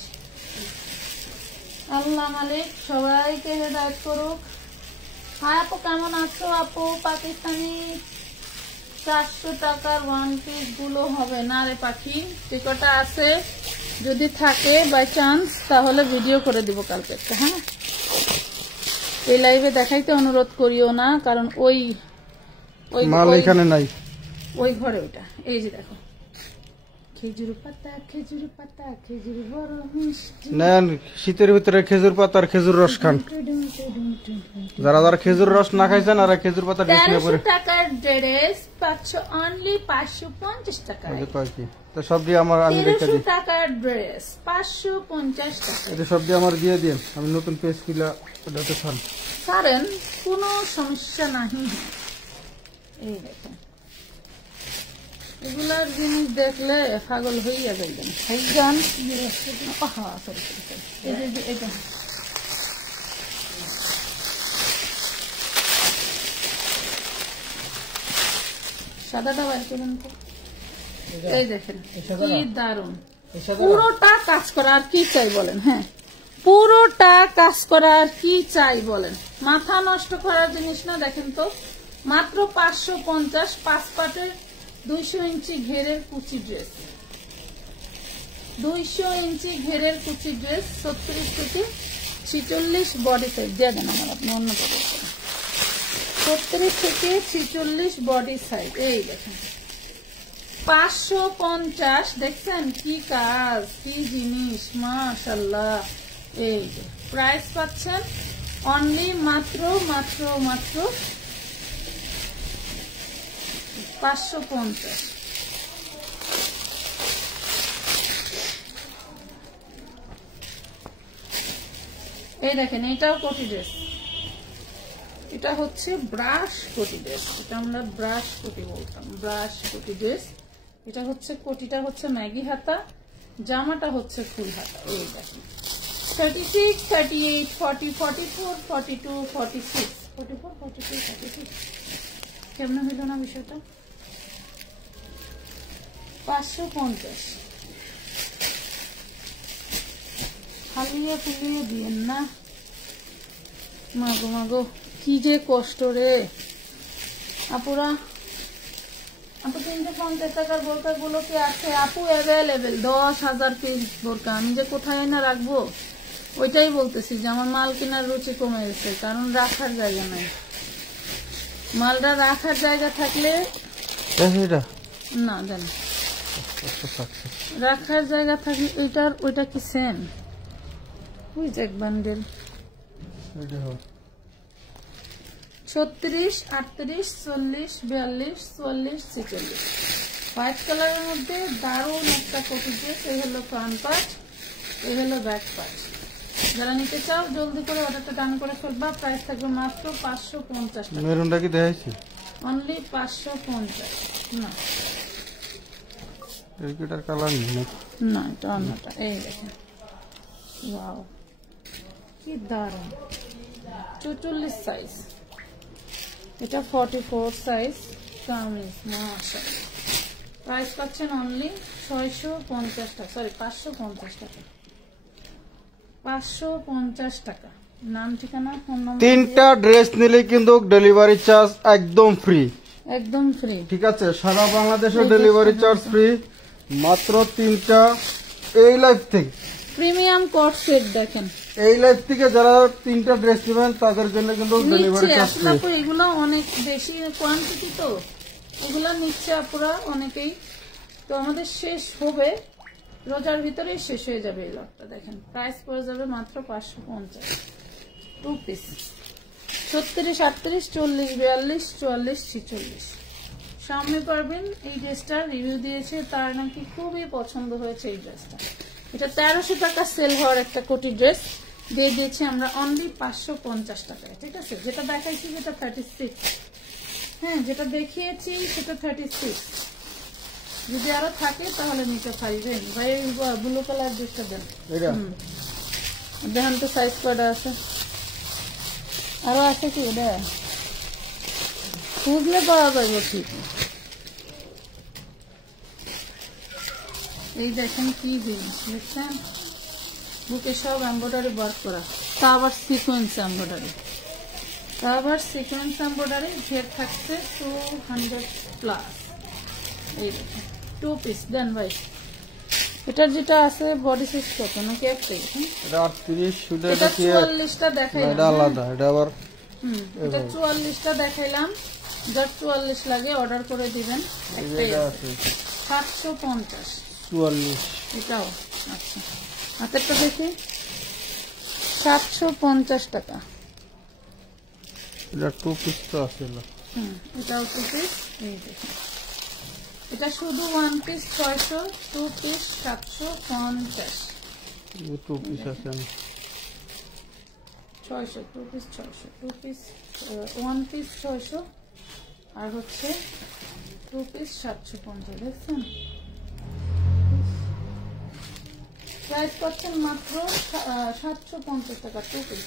আল্লাহ মালিক সবাইকে হেদায়েত করুক। হ্যাঁ আপু, কেমন আছো আপু? পাকিস্তানি 400 টাকার ওয়ান পিস গুলো হবে না রে পাখি, যে কটা আছে যদি থাকে বাই চান্স তাহলে ভিডিও করে দিব কালকে। হ্যাঁ, এই লাইভে দেখাইতে অনুরোধ করিও না, কারণ ওই মাল এখানে নাই। ওই ঘরে ওইটা। এই যে দেখো খেজুর পাতা খেজুর পাতা খেজুর বড় মিষ্টি। নেন শীতের ভিতরে খেজুর পাতা আর খেজুর রস খান। যারা যারা খেজুর রস না খাইছেন আর খেজুর পাতা ড্রেস নিয়ে পরে 1300 টাকার ড্রেস পাচ্ছ অনলি 550 টাকায়। তো সব দিয়ে আমার আমি রেখে দিই। 1300 টাকার ড্রেস 550 টাকা। এটা সব দিয়ে আমার দিয়ে দিন, আমি নতুন পেজ খুলে ওটাতে খান। কারণ কোনো সমস্যা নাই। এই দেখেন এগুলার জিনিস দেখলে পাগল হইয়া যাইবেন। ভাইজান এটা সাদাটা বাইর করুন তো। এই দেখেন কি দারুন, পুরোটা কাজ করা আর কি চাই বলেন। হ্যাঁ পুরোটা কাজ করা আর কি চাই বলেন। মাথা নষ্ট করার জিনিস না। দেখেন তো মাত্র 550, 5 পাটে 200 ইঞ্চি ঘেরের কুচি ড্রেস। 200 ইঞ্চি ঘেরের কুচি ড্রেস 36 থেকে 46 বডি সাইজ দিয়ে দেন আমার, আপনি অন্য করে 36 থেকে 46 বডি সাইজ। এই দেখেন 550। দেখছেন কি কাজ কি জিনিস, মাশাআল্লাহ। এই যে প্রাইস পাচ্ছেন অনলি মাত্র মাত্র মাত্র 550। এই দেখেন এটাও কোটি ড্রেস। এটা হচ্ছে ব্রাশ কোটি ড্রেস, এটা আমরা ব্রাশ কোটি বলতাম, ব্রাশ কোটি ড্রেস। এটা হচ্ছে কোটিটা হচ্ছে ম্যাগি হাতা, জামাটা হচ্ছে ফুল হাতা। এই দেখেন 36, 38, 40, 44, 42, 46, 44, 42, 46। কেমন হইল না বিষয়টা? 550। ফালিয়ে ফুলিয়ে দিয়েন না। মাগো মাগো কি যে কষ্ট রে আপুরা। আপু 350 টাকার বোরকা গুলো কি আছে? আপু অ্যাভেলেবেল 10,000 পিস বোরকা। আমি যে কোথায় না রাখবো ওইটাই বলতেছি যে আমার মাল কেনার রুচি কমে গেছে, কারণ রাখার জায়গা নাই। মালটা রাখার জায়গা থাকলে না জানি, রাখার জায়গা থাকলে এইটার ওইটা কি সেম? ওই যে এক বান্ডেল 36, 38, 40, 42, 44, 46। হোয়াইট কালারের মধ্যে দারুণ একটা কোটি ড্রেস। এই হলো ফ্রন্ট পার্ট, এই হলো ব্যাক পার্ট। যারা নিতে চাও জলদি করে অর্ডারটা ডান করে ফেলবা। প্রাইস থাকবে মাত্র 550 টাকা। মেরুনটা কি দেখাইছি? অনলি 550। না এটার কালার নেই না, এটা অন্যটা। এই দেখেন ওয়াও কি দারুণ। 44 সাইজ, এটা 44 সাইজ কামিজ। মাশাআল্লাহ। প্রাইস পাচ্ছেন অনলি 650 টাকা, সরি 550 টাকা। 550 টাকা। নাম ঠিকানা ফোন নম্বর। 3টা ড্রেস নিলে কিন্তু ডেলিভারি চার্জ একদম ফ্রি, একদম ফ্রি। ঠিক আছে? সারা বাংলাদেশে ডেলিভারি চার্জ ফ্রি। মাত্র 3টা এই লাইফ থেকে প্রিমিয়াম কোট সেট দেখেন। এই লাইফ থেকে যারা 3টা ড্রেস নেবেন তাদের জন্য কিন্তু ডেলিভারি চার্জ ফ্রি। আসলে এগুলো অনেক বেশি কোয়ান্টিটি, তো এগুলো নিচ্ছে আপুরা অনেকেই। তো আমাদের শেষ হবে রোজার ভিতরেই শেষ হয়ে যাবে এই লটটা। দেখেন প্রাইস পড়ে যাবে মাত্র 550। 2 পিস 36, 38, 40, 42, 44, 46। সামনে পারবেন এই ড্রেসটার রিভিউ দিয়েছে, তার নাকি খুবই পছন্দ হয়েছে এই ড্রেসটা। এটা 1300 টাকা সেল হওয়ার একটা কোটি ড্রেস দিয়ে দিয়েছি আমরা অনলি 550 টাকায়। ঠিক আছে, যেটা দেখাইছি যেটা 36, হ্যাঁ যেটা দেখিয়েছি সেটা 36। যদি আরো থাকে তাহলে নিতে পারবেন। ভাই ব্লু কালার ড্রেসটা দেন, দেখেন তো সাইজ কয়টা আছে, আরো আছে কি? ওটা খুঁজলে পাওয়া যাবে ঠিক। এই দেখেন কি জিনিস দেখছেন, বুকে সব এমব্রয়ডারি ওয়ার্ক করা, তা আবার সিকোয়েন্স এমব্রয়ডারি, তা আবার সিকোয়েন্স এমব্রয়ডারি। ঘের থাকছে 200+। এই দেখেন 2 পিস দেন ভাই। এটার যেটা আছে বডি সাইজ কত নাকি একটাই? এটা 38, এটা 44টা দেখাইলাম। এটা আলাদা, এটা আবার এটা 44টা দেখাইলাম। যার 44 লাগে অর্ডার করে দিবেন। একটাই এটা আছে আছে 750। 44 এটাও আচ্ছা, হাতেরটা দেখি 750 টাকা। এটা 2 পিস তো আছে না। এটাও 2 পিস। এই দেখুন, এটা শুধু 1 পিস 600, 2 পিস 750। এই 2 পিস আছে না 600, 2 পিস 600, 2 পিস 1 পিস 600 আর হচ্ছে 2 পিস 750। দেখছেন প্রাইস পাচ্ছেন মাত্র 750 টাকা 2 পিস।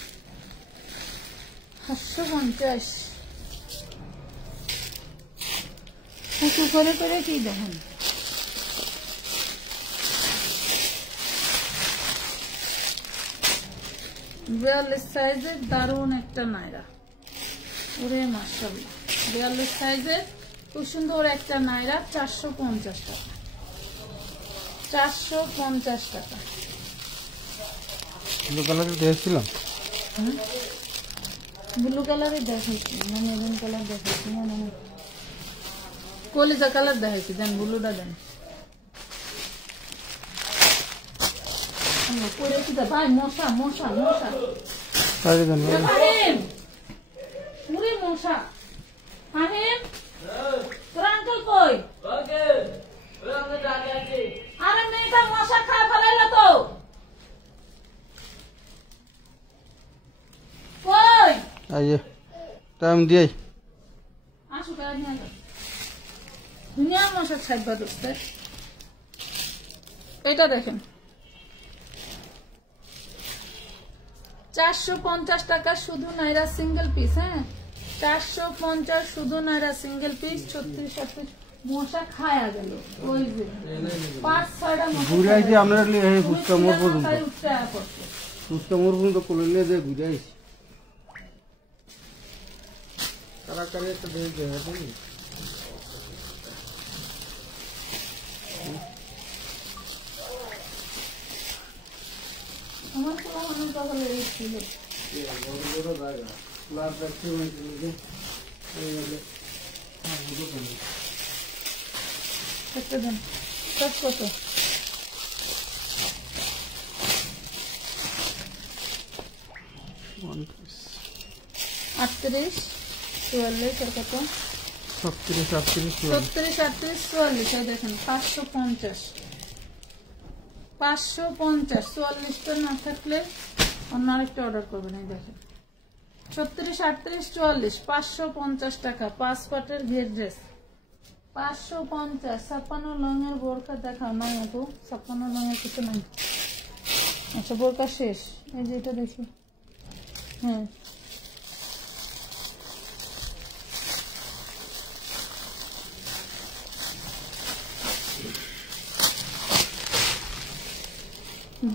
750 উঁচু করে করে কি দেখেন, বিয়াল্লিশ সাইজের দারুণ একটা নাইরা। ওরে মাশাআল্লাহ, 42 সাইজের খুব সুন্দর একটা নাইরা। 450 টাকা, 450 টাকা। ব্লু কালারের দেখছিলাম, ব্লু কালারে দেখাইছি না, মেরুন কালার দেখাইছি না, কলিজা কালার দেখাইছি। দেন ব্লুটা দেন। পরে কি দা ভাই, মশা মশা মশা। আরে জানি ফাহিম, পুরি মশা। ফাহিম, তোর আঙ্কেল কই? আরে মেয়েটা মশা খায় ফেলাইলো তো। কই আইয়ে টাইম দিই আসুক, আর নিয়ে যাও। দুনিয়ার মশা ছাইবা দোস্তে। এটা দেখেন 450 টাকা শুধু নাইরা সিঙ্গেল পিস। হ্যাঁ 450 শুধু নাইরা সিঙ্গেল পিস। 36 মশা খায়া গেল। ওই যে 5-6টা মশা ঘুরাইছি আমরা এই ফুচকা মোড় পর্যন্ত, মাথায় উঠতে পড়ছে। ফুচকা মোড় পর্যন্ত কোলে নিয়ে যে ঘুরাইছি। তাড়াতাড়ি একটা দিয়ে দেখাতেন। আমার তো অনেক কথা লেগে ছিল। বড় বড় জায়গা লাভ দেখতে হয়েছিল যে একটা দেন, সব কত? 38, 44 আর কত? 36, 38, 36, 38, 44। দেখেন 550, 550। 44টা না থাকলে অন্য আরেকটা অর্ডার করবেন। এই দেখেন 36, 38, 44, 550 টাকা। 5 পাটের ঘের ড্রেস 550। 56 লঙের বোরকা দেখাও নাই আপু, 56 লঙের কিছু নাই। আচ্ছা বোরকা শেষ। এই যে এটা দেখি। হ্যাঁ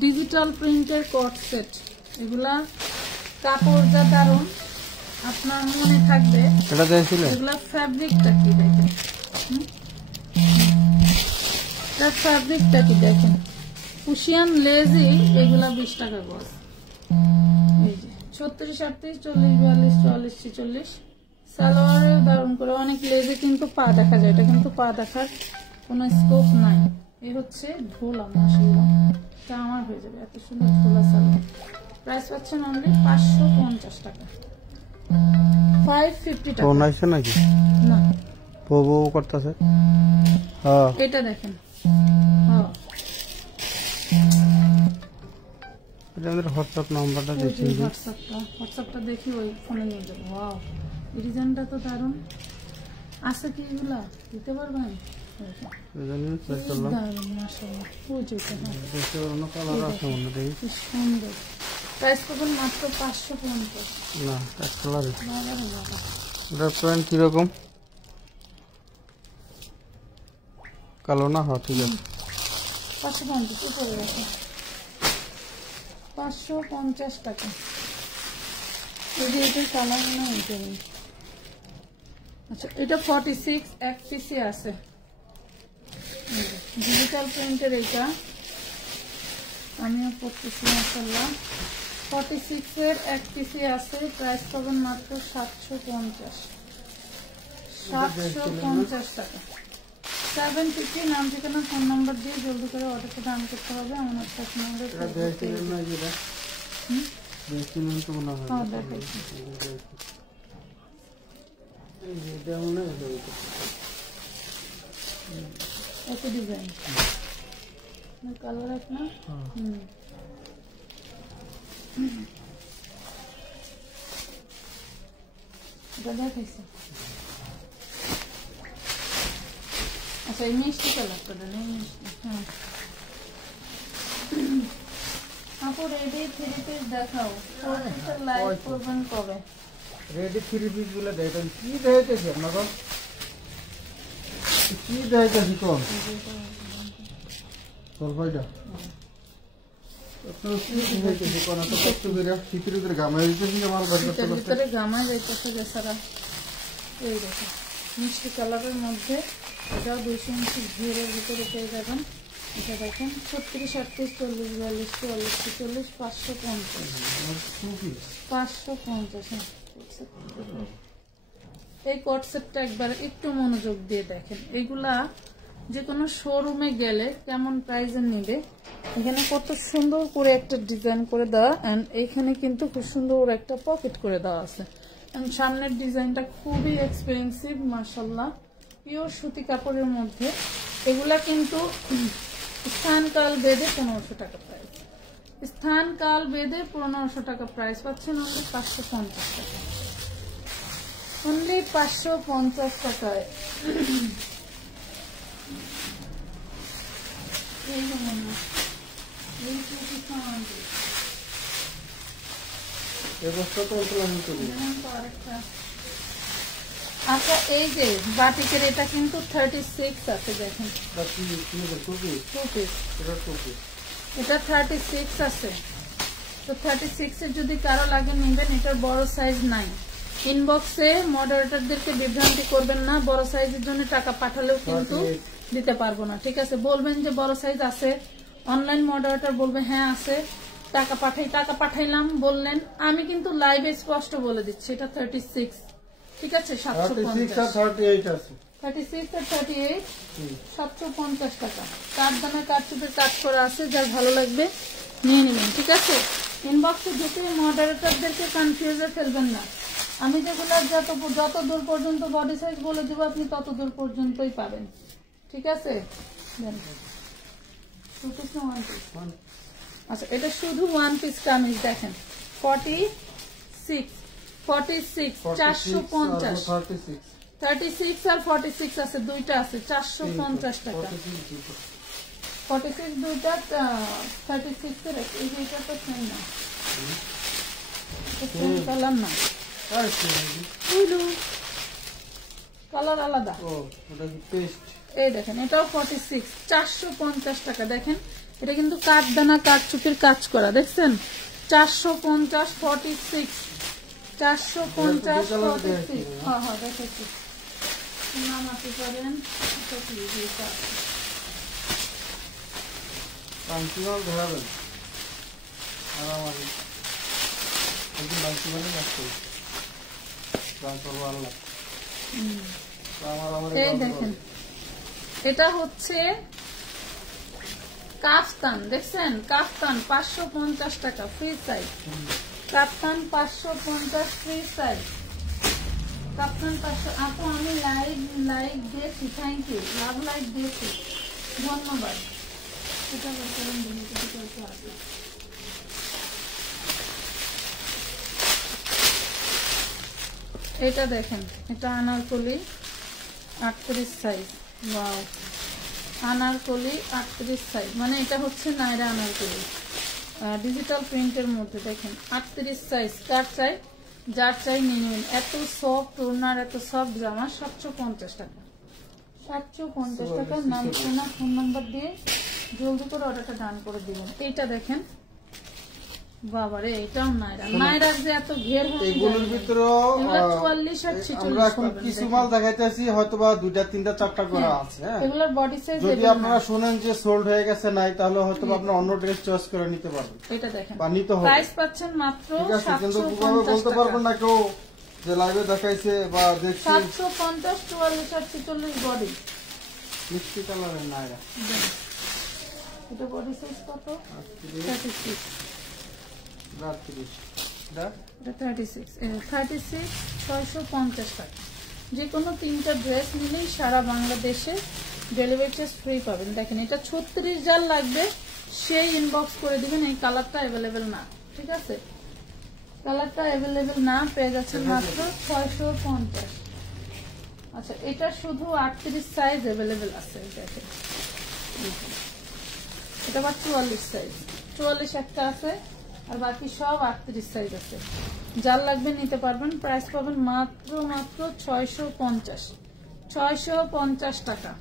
ডিজিটাল প্রিন্টের কোট সেট। এগুলা কাপড় যা দারুন, আপনার মনে থাকবে। এটা দেখছিল এগুলা ফ্যাব্রিকটা কি দেখেন, ফ্যাব্রিকটা কি দেখেন। কুশিয়ান লেজি, এগুলা 20 টাকা গজ। এই যে 36, 38, 40, 42, 44, 46। সালোয়ারে দারুন করে অনেক লেজি, কিন্তু পা দেখা যায়। এটা কিন্তু পা দেখার কোনো স্কোপ নাই। এই হচ্ছে ঝোলা, মাশাআল্লাহ এটা আমার হয়ে যাবে। এত সুন্দর ঝোলা সালোয়ার। প্রাইস পাচ্ছেন অনলি 550 টাকা, 550 টাকা। ফোন আইছে নাকি? না বউ করতেছে। হ্যাঁ এটা দেখেন। হ্যাঁ এটা আমাদের হোয়াটসঅ্যাপ নাম্বারটা দেখি। হোয়াটসঅ্যাপটা দেখি, ওই ফোনে নিয়ে যাবো। ওয়াও এই ডিজাইনটা তো দারুণ। আছে কি এগুলা দিতে পারবেন? এজন্য চেক করলাম। দারুণ মাশাআল্লাহ। ওই যে এটা, হ্যাঁ, দেখতে অন্য কালার আছে মনে দেখি। কি সুন্দর। প্রাইস পাবেন মাত্র 550। না এক কালারে। বাবা রে বাবা, এটা প্যান্ট কিরকম? কালো না? হ্যাঁ ঠিক আছে। 550 উপরে রাখো। 550 টাকা। যদি এটার কালার না হইতে পারে। আচ্ছা এটা 46 এক পিসি আছে। ডিজিটাল প্রিন্টের এটা আমিও পড়তেছি মাশাআল্লাহ। 46 এর এক পিসি আছে। প্রাইস পাবেন মাত্র 750, 750 টাকা। 750 নাম ঠিকানা ফোন নাম্বার দিয়ে জলদি করে অর্ডারটা দান করতে হবে। আমার হোয়াটসঅ্যাপ নাম্বার এটা দেখছিলেন না যেটা দেখছিলেন তো মনে হয় হ্যাঁ দেখাচ্ছি। এই যে এটা মনে হয় এত ডিজাইন কালার এক না। এটা দেখাইছে। আচ্ছা এই মিষ্টি কালারটা নেই মিষ্টি। হ্যাঁ আপু রেডি 3 পিস দেখাও। লাইভ করবেন কবে? রেডি 3 পিস গুলো দেখেন কি দেখাইতেছে আপনারা কি দেখাইতেছি কোন সলভাইডা তো কি দেখাইতেছে কোন তো কষ্ট করে শীতের ভিতরে গামাই দিতেছি আমার এটার ভিতরে গামা যাইতেছে যে সারা। এই দেখো মিষ্টি কালারের মধ্যে এটাও 200 ইঞ্চি ঘেরের ভিতরে পেয়ে যাবেন। এটা দেখেন 36, 38, 40, 42, 44, 46, 550 550। এই কোট সেটটা একবার একটু মনোযোগ দিয়ে দেখেন। এগুলা যে কোনো শোরুমে গেলে কেমন প্রাইসে নিবে। এখানে কত সুন্দর করে একটা ডিজাইন করে দেওয়া এন্ড এইখানে কিন্তু খুব সুন্দর একটা পকেট করে দেওয়া আছে। সামনের ডিজাইনটা খুবই এক্সপেন্সিভ মাশাআল্লাহ, পিওর সুতি কাপড়ের মধ্যে। এগুলা কিন্তু স্থানকাল বেঁধে 1500 টাকা প্রাইস। স্থানকাল বেঁধে 1500 টাকা প্রাইস পাচ্ছেন অনলি 550 টাকা। অনলি 550 টাকায়। এই যেমন এই এবছর তো অন্তলাম করি আরেকটা। আচ্ছা এই যে বাটিকের এটা কিন্তু 36 আছে দেখেন। বাকি কি হবে টুপি 2 পিস এটা টুপি এটা 36 আছে। তো 36 এর যদি কারো লাগে নেবেন। এটার বড় সাইজ নাই। ইনবক্সে মডারেটরদেরকে বিভ্রান্তি করবেন না। বড় সাইজের জন্য টাকা পাঠালেও কিন্তু দিতে পারবো না, ঠিক আছে? বলবেন যে বড় সাইজ আছে, অনলাইন মডারেটর বলবে হ্যাঁ আছে, টাকা পাঠাইলাম বললেন। আমি কিন্তু লাইভে স্পষ্ট বলে দিচ্ছি এটা 36, ঠিক আছে? 750 36 আর 38 আছে। 36 আর 38 750 টাকা। কাঠদানা কাঠচুপের কাজ করা আছে, যার ভালো লাগবে নিয়ে নেবেন, ঠিক আছে? ইনবক্সে ঢুকে মডারেটরদেরকে কনফিউজে ফেলবেন না। আমি যেগুলো যত দূর পর্যন্ত বডি সাইজ বলে দেবো আপনি তত দূর পর্যন্তই পাবেন, ঠিক আছে? আচ্ছা এটা শুধু 1 পিস কামিজ দেখেন 46 450 36 আর 46 আছে, দুইটা আছে 450 টাকা। 46 দুইটা 36 এর এই যেটা তো সেম না, সেম কালার না, কালার আলাদা। এই দেখেন এটাও 46 450 টাকা। দেখেন এটা কিন্তু কাঠদানা কাঠচুপির কাজ করা, দেখছেন? 450 46 450 46। হ্যাঁ হ্যাঁ দেখেছি, নামাতে পারেন। এই দেখেন এটা হচ্ছে কাফতান, দেখছেন? কাফতান 550 টাকা ফ্রি সাইজ। কাফতান 550 ফ্রি সাইজ। কাফতান 500। আপু আমি লাইক দিয়েছি, থ্যাংক ইউ। লাভ লাইক দিয়েছি, ধন্যবাদ। এটা বলছিলাম এটা দেখেন, এটা Anarkali 38 size. Wow, Anarkali 38 size, মানে এটা হচ্ছে নাইরা আনারকলি ডিজিটাল প্রিন্টের মধ্যে। দেখেন 38 সাইজ। কার চাই? যার চাই নিয়ে নেবেন। এত সফট ওড়নার, এত সফট জামা 750 টাকা। 750 টাকা। নাম শোনা ফোন নাম্বার দিয়ে জলদি করে অর্ডারটা ডান করে দিবেন। এইটা দেখেন বাবারে, এটাও নাইরা। নাইরার যে এত ঘের হয় এগুলোর ভিতরে 44 আর 46 আমরা এখন কিছু মাল দেখাইতেছি, হয়তোবা 2টা 3টা 4টা করে আছে। হ্যাঁ, এগুলোর বডি সাইজ যদি আপনারা শুনেন যে সোল্ড হয়ে গেছে নাই, তাহলে হয়তো আপনি অন্য ড্রেস চয়েস করে নিতে পারবেন। এটা দেখেন বা নিতে হবে। প্রাইস পাচ্ছেন মাত্র ঠিক আছে, কিন্তু 750 বলতে পারবেন না কেউ যে লাইভে দেখাইছে বা দেখছি 750 44 আর 46 বডি। মিষ্টি কালারের না এটা বডি সাইজ কত? 36 32 এটা 36 650 টাকা। যে কোনো 3টা ড্রেস নিলেই সারা বাংলাদেশে ডেলিভারি চার্জ ফ্রি পাবেন। দেখেন এটা 36 যার লাগবে সেই ইনবক্স করে দিবেন। এই কালারটা অ্যাভেলেবেল না, ঠিক আছে? কালারটা অ্যাভেলেবেল না, পেয়ে যাচ্ছেন মাত্র 650। আচ্ছা, এটা শুধু 38 সাইজ অ্যাভেলেবেল আছে। দেখেন এটা আবার 44 সাইজ, 44 একটা আছে আর বাকি সব 38 সাইজ আছে। যার লাগবে নিতে পারবেন। প্রাইস পাবেন মাত্র 650 টাকা।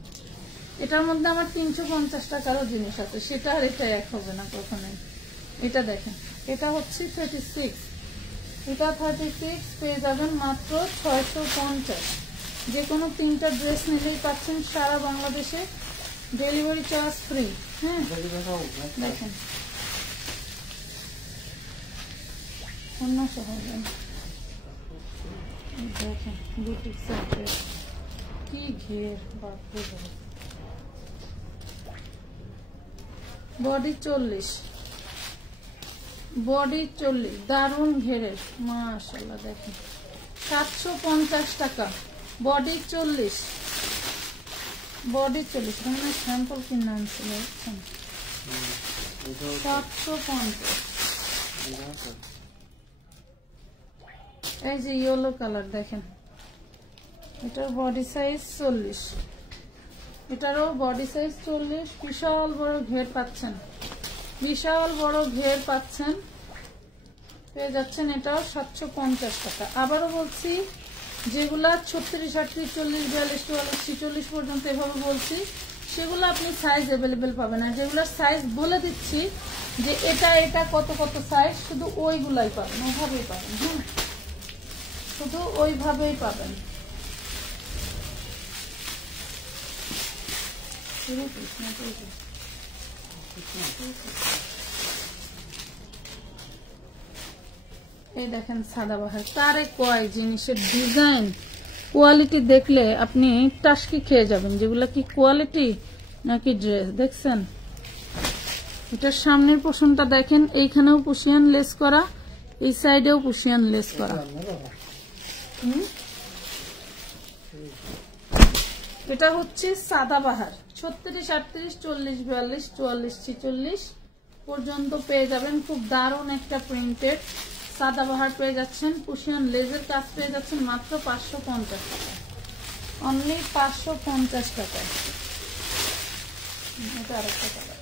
এটার মধ্যে আমার 350 টাকারও জিনিস আছে, সেটা আর এটা এক হবে না কখনোই। এটা দেখেন, এটা হচ্ছে 36, এটা 36 পেয়ে যাবেন মাত্র 650। যে কোনো 3টা ড্রেস নিলেই পাচ্ছেন সারা বাংলাদেশে ডেলিভারি চার্জ ফ্রি। হ্যাঁ দেখেন অন্য সহজ দেখেন বুটিক সেন্টার কি ঘের, বাপরে বাপ। বডি 40, বডি 40, দারুন ঘেরের, মাশাআল্লাহ। দেখেন 750 টাকা, বডি 40, বডি 40। মানে স্যাম্পল কি নাম ছিল? 750। এই যে ইয়েলো কালার দেখেন, এটার বডি সাইজ 40, এটারও বডি সাইজ 40। বিশাল বড় ঘের পাচ্ছেন, বিশাল বড় ঘের পাচ্ছেন, পেয়ে যাচ্ছেন এটাও 750 টাকা। আবারও বলছি, যেগুলা 36, 38, 40, 42, 44, 46 পর্যন্ত এভাবে বলছি, সেগুলো আপনি সাইজ অ্যাভেলেবেল পাবেন। আর যেগুলোর সাইজ বলে দিচ্ছি যে এটা এটা কত কত সাইজ, শুধু ওইগুলাই পাবেন, ওইভাবেই পাবেন। হ্যাঁ, শুধু ওইভাবেই পাবেন। এই দেখেন সাদাবাহার, তারে কয় জিনিসের ডিজাইন কোয়ালিটি দেখলে আপনি টাসকি খেয়ে যাবেন। যেগুলা কি কোয়ালিটি নাকি ড্রেস দেখছেন। এটার সামনের পোর্শনটা দেখেন, এইখানেও পুশিয়ান লেস করা, এই সাইডেও পুশিয়ান লেস করা। এটা হচ্ছে সাদাবাহার। 36, 38, 40, 42, 44, 46 পর্যন্ত পেয়ে যাবেন। খুব দারুণ একটা প্রিন্টেড সাদাবাহার পেয়ে যাচ্ছেন। কুশিয়ান লেজের কাজ পেয়ে যাচ্ছেন মাত্র 550 টাকা, অনলি 550 টাকায়। এটা আরেকটা কালার,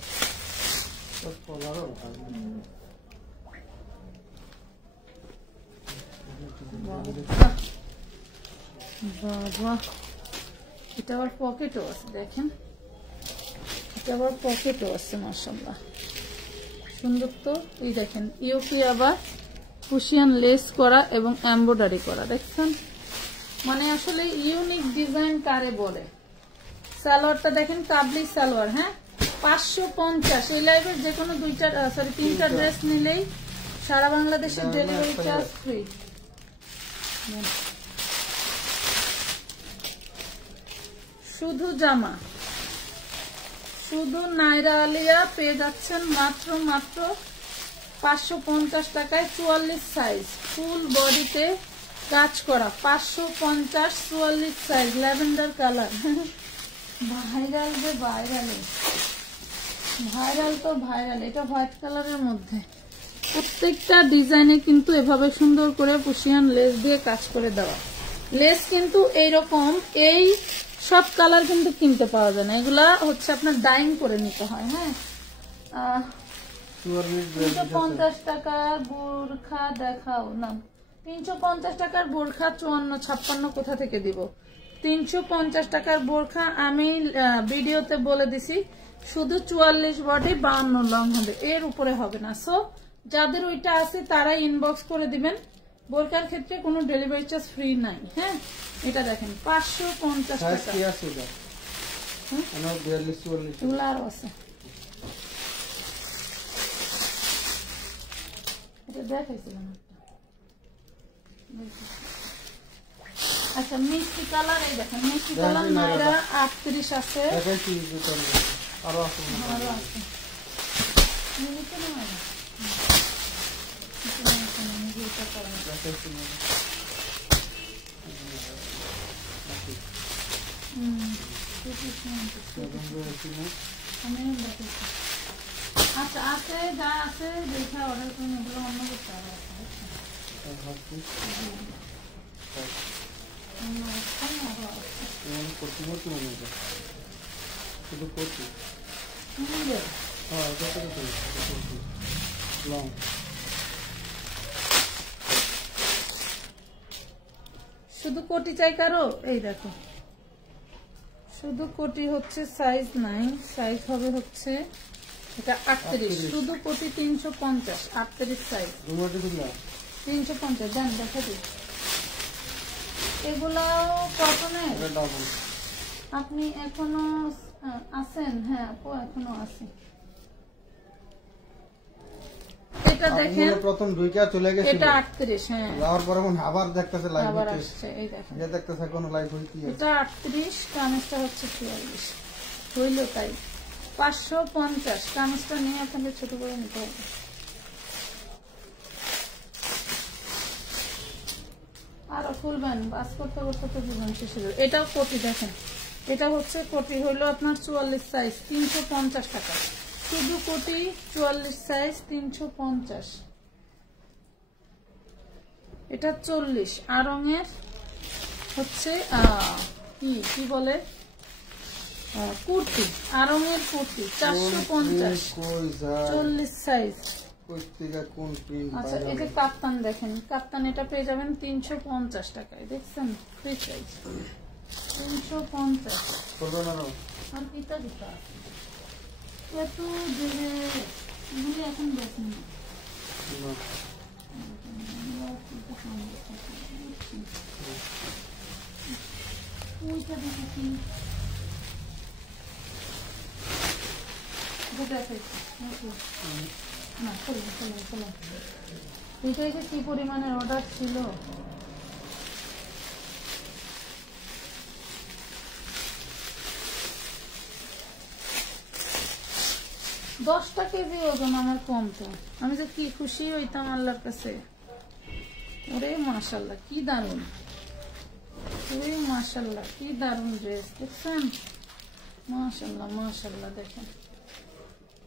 বাবা। এটা আবার পকেটও আছে, দেখেন এটা আবার পকেটও আছে, মাশাআল্লাহ সুন্দর তো। এই দেখেন ইউপি আবার কুশিয়ান লেস করা এবং এমব্রয়ডারি করা, দেখছেন। মানে আসলে ইউনিক ডিজাইন কারে বলে। সালোয়ারটা দেখেন, কাবলি সালোয়ার। হ্যাঁ, 550। এই লাইভের যে কোনো 3টা ড্রেস নিলেই সারা বাংলাদেশের ডেলিভারি চার্জ ফ্রি। শুধু জামা, শুধু নাইরা আলিয়া পেয়ে যাচ্ছেন মাত্র 550 টাকায়। 44 সাইজ, ফুল বডিতে কাজ করা, 550, 44 সাইজ, ল্যাভেন্ডার কালার। ভাইরাল যে ভাইরাল, ভাইরাল তো ভাইরাল। এটা হোয়াইট কালারের মধ্যে প্রত্যেকটা ডিজাইনে কিন্তু এভাবে সুন্দর করে পুশিয়ান লেস দিয়ে কাজ করে দেওয়া। লেস কিন্তু এইরকম, এই সব কালার কিন্তু কিনতে পাওয়া যায় না, এগুলা হচ্ছে আপনার ডাইং করে নিতে হয়। হ্যাঁ, 350 টাকার বোরখা দেখাও না। 350 টাকার বোরখা 54, 56 কোথা থেকে দিব? 350 টাকার বোরখা আমি ভিডিওতে বলে দিছি শুধু 44 বডি 52 লং হবে, এর উপরে হবে না। সো যাদের ওইটা আছে তারা ইনবক্স করে দিবেন। বোরকার ক্ষেত্রে কোনো ডেলিভারি চার্জ ফ্রি নাই। হ্যাঁ, এটা দেখেন 550 টাকা। এগুলো আরো আছে, এটা দেখাইছিলাম। আচ্ছা মিষ্টি কালার, এই দেখেন মিষ্টি কালার নাইরা 38 আছে, দেখাইছি জুতো আরো আছে আরো আছে। মিনিটে না হয় দেখাইছি আচ্ছা আছে, যা আছে দেখা অর্ডার করুন, এগুলো অন্য করতে হবে। শুধু করছি শুধু কোটি চাই কারো, এই দেখো শুধু কোটি হচ্ছে সাইজ নাই, সাইজ হবে হচ্ছে এটা 38, শুধু কোটি 350, 38 সাইজ 350 দেন দেখা দিই। এগুলাও কটনের, আপনি এখনো আছেন? হ্যাঁ আপু এখনো আছে। এটা দেখেন প্রথম ঢুইকা চলে গেছে, এটা 38, হ্যাঁ যাওয়ার পরে আবার দেখতেছে লাইভ আবার হচ্ছে, আসছে, এই দেখেন এটা দেখতেছে কোনো লাইভ হইতে এটা 38, কামিজটা হচ্ছে 44 হইল তাই 550। কামিজটা নিয়ে আপনাকে ছোট করে নিতে হবে। আরো খুলবেন, বাস করতে করতে তো জীবন শেষ হলো। এটাও কোটি দেখেন, এটা হচ্ছে কোটি হইলো আপনার 44 সাইজ 350 টাকা, শুধু কোটি 44 সাইজ 350। এটা 40 আর রঙের হচ্ছে কি বলে কুর্তি, আর রঙের কুর্তি 450 40 সাইজ। আচ্ছা এই যে কাপ্তান দেখেন, কাপ্তান এটা পেয়ে যাবেন 350 টাকায়, দেখছেন ফ্রি সাইজ 350। আর কিতা দিতা এত দিনে এগুলি এখন দেখেন ওইটা দেখেছি, না খোলা এটা কি পরিমাণের অর্ডার ছিল। দশটা কেজি ওজন আমার কম, তো আমি যে কি খুশি হইতাম আল্লাহর কাছে। ওরে মাশাল্লাহ কি দারুন, ওরে মাশাল্লাহ কি দারুন ড্রেস, দেখছেন মাশাল্লাহ মাশাল্লাহ। দেখেন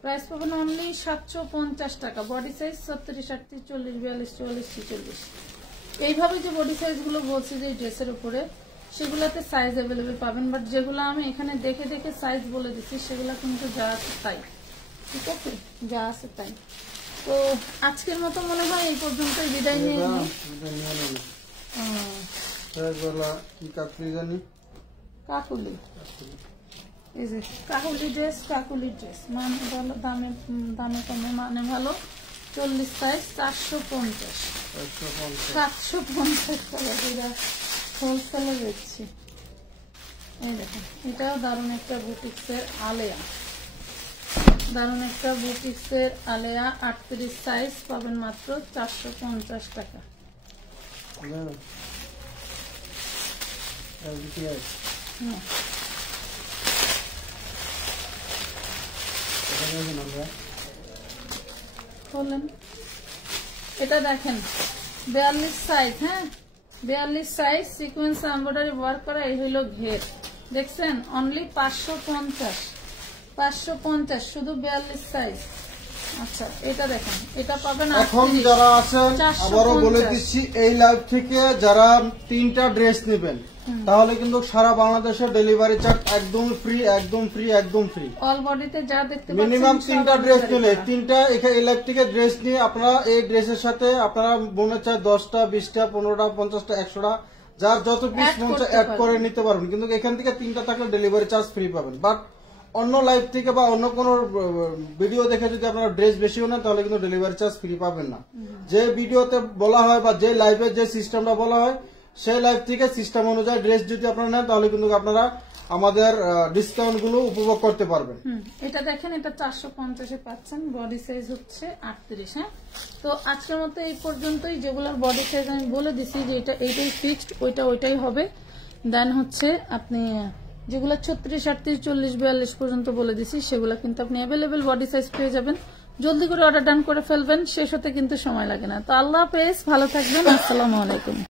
প্রাইস পাবেন অনলি 750 টাকা, বডি সাইজ 36, 38, 40, 42, 44, 46। এইভাবে যে বডি সাইজ গুলো বলছি যে ড্রেসের উপরে, সেগুলাতে সাইজ অ্যাভেলেবেল পাবেন, বাট যেগুলো আমি এখানে দেখে দেখে সাইজ বলে দিচ্ছি সেগুলো কিন্তু যা আছে তাই, ঠিক আছে যা আছে তাই। তো আজকের মতো মনে হয় এই পর্যন্তই বিদায় নিয়ে নিই। কাকুলি, এই যে কাকুলি ড্রেস, কাকুলি ড্রেস মানে ভালো, দামে কমে মানে ভালো। 40 সাইজ 450, 750 টাকা যেটা হোলসেলে বেচছি। এই দেখেন এটাও দারুণ একটা বুটিক্সের আলেয়া, দারুণ একটা বুটিক্সের আলেয়া 38 সাইজ পাবেন মাত্র 450 টাকা। বলেন এটা দেখেন 42 সাইজ, হ্যাঁ 42 সাইজ সিকোয়েন্স এমব্রয়ডারি ওয়ার্ক করা, এই হইল ঘের, দেখছেন অনলি 550 শুধু 42 সাইজ। আচ্ছা এটা দেখেন, এটা পাবেন এখন যারা আছেন আবারও বলে দিচ্ছি, এই লাইভ থেকে যারা 3টা ড্রেস নেবেন তাহলে কিন্তু সারা বাংলাদেশে ডেলিভারি চার্জ একদম ফ্রি, একদম ফ্রি, একদম ফরি। অল বডিতে যা দেখতে পাচ্ছেন মিনিমাম 3টা ড্রেস নিলে, 3টা এই লাইভ থেকে ড্রেস নিয়ে আপনারা এই ড্রেসের সাথে আপনারা মনে চায় 10টা 20টা 15টা 50টা 100টা যার যত পিস মন চায় অ্যাড করে নিতে পারবেন, কিন্তু এখান থেকে 3টা থাকলে ডেলিভারি চার্জ ফ্রি পাবেন। বাট অন্য লাইভ থেকে বা অন্য কোন ভিডিও দেখে যদি আপনারা ড্রেস বেশিও নেন তাহলে কিন্তু ডেলিভারি চার্জ ফ্রি পাবেন না। যে ভিডিওতে বলা হয় বা যে লাইভে যে সিস্টেমটা বলা হয় সেই লাইভ থেকে সিস্টেম অনুযায়ী ড্রেস যদি আপনারা নেন তাহলে কিন্তু আপনারা আমাদের ডিসকাউন্ট গুলো উপভোগ করতে পারবেন। এটা দেখেন, এটা 450-এ পাচ্ছেন, বডি সাইজ হচ্ছে 38। হ্যাঁ, তো আজকের মতো এই পর্যন্তই। যেগুলোর বডি সাইজ আমি বলে দিছি যে এটা এইটাই ফিক্সড, ওইটাই হবে। দেন হচ্ছে আপনি যেগুলো 36, 38, 40, 42 পর্যন্ত বলে দিছি সেগুলো কিন্তু আপনি অ্যাভেলেবেল বডি সাইজ পেয়ে যাবেন। জলদি করে অর্ডার ডান করে ফেলবেন, শেষ হতে কিন্তু সময় লাগে না। তো আল্লাহ হাফেজ, ভালো থাকবেন, আসসালামু আলাইকুম।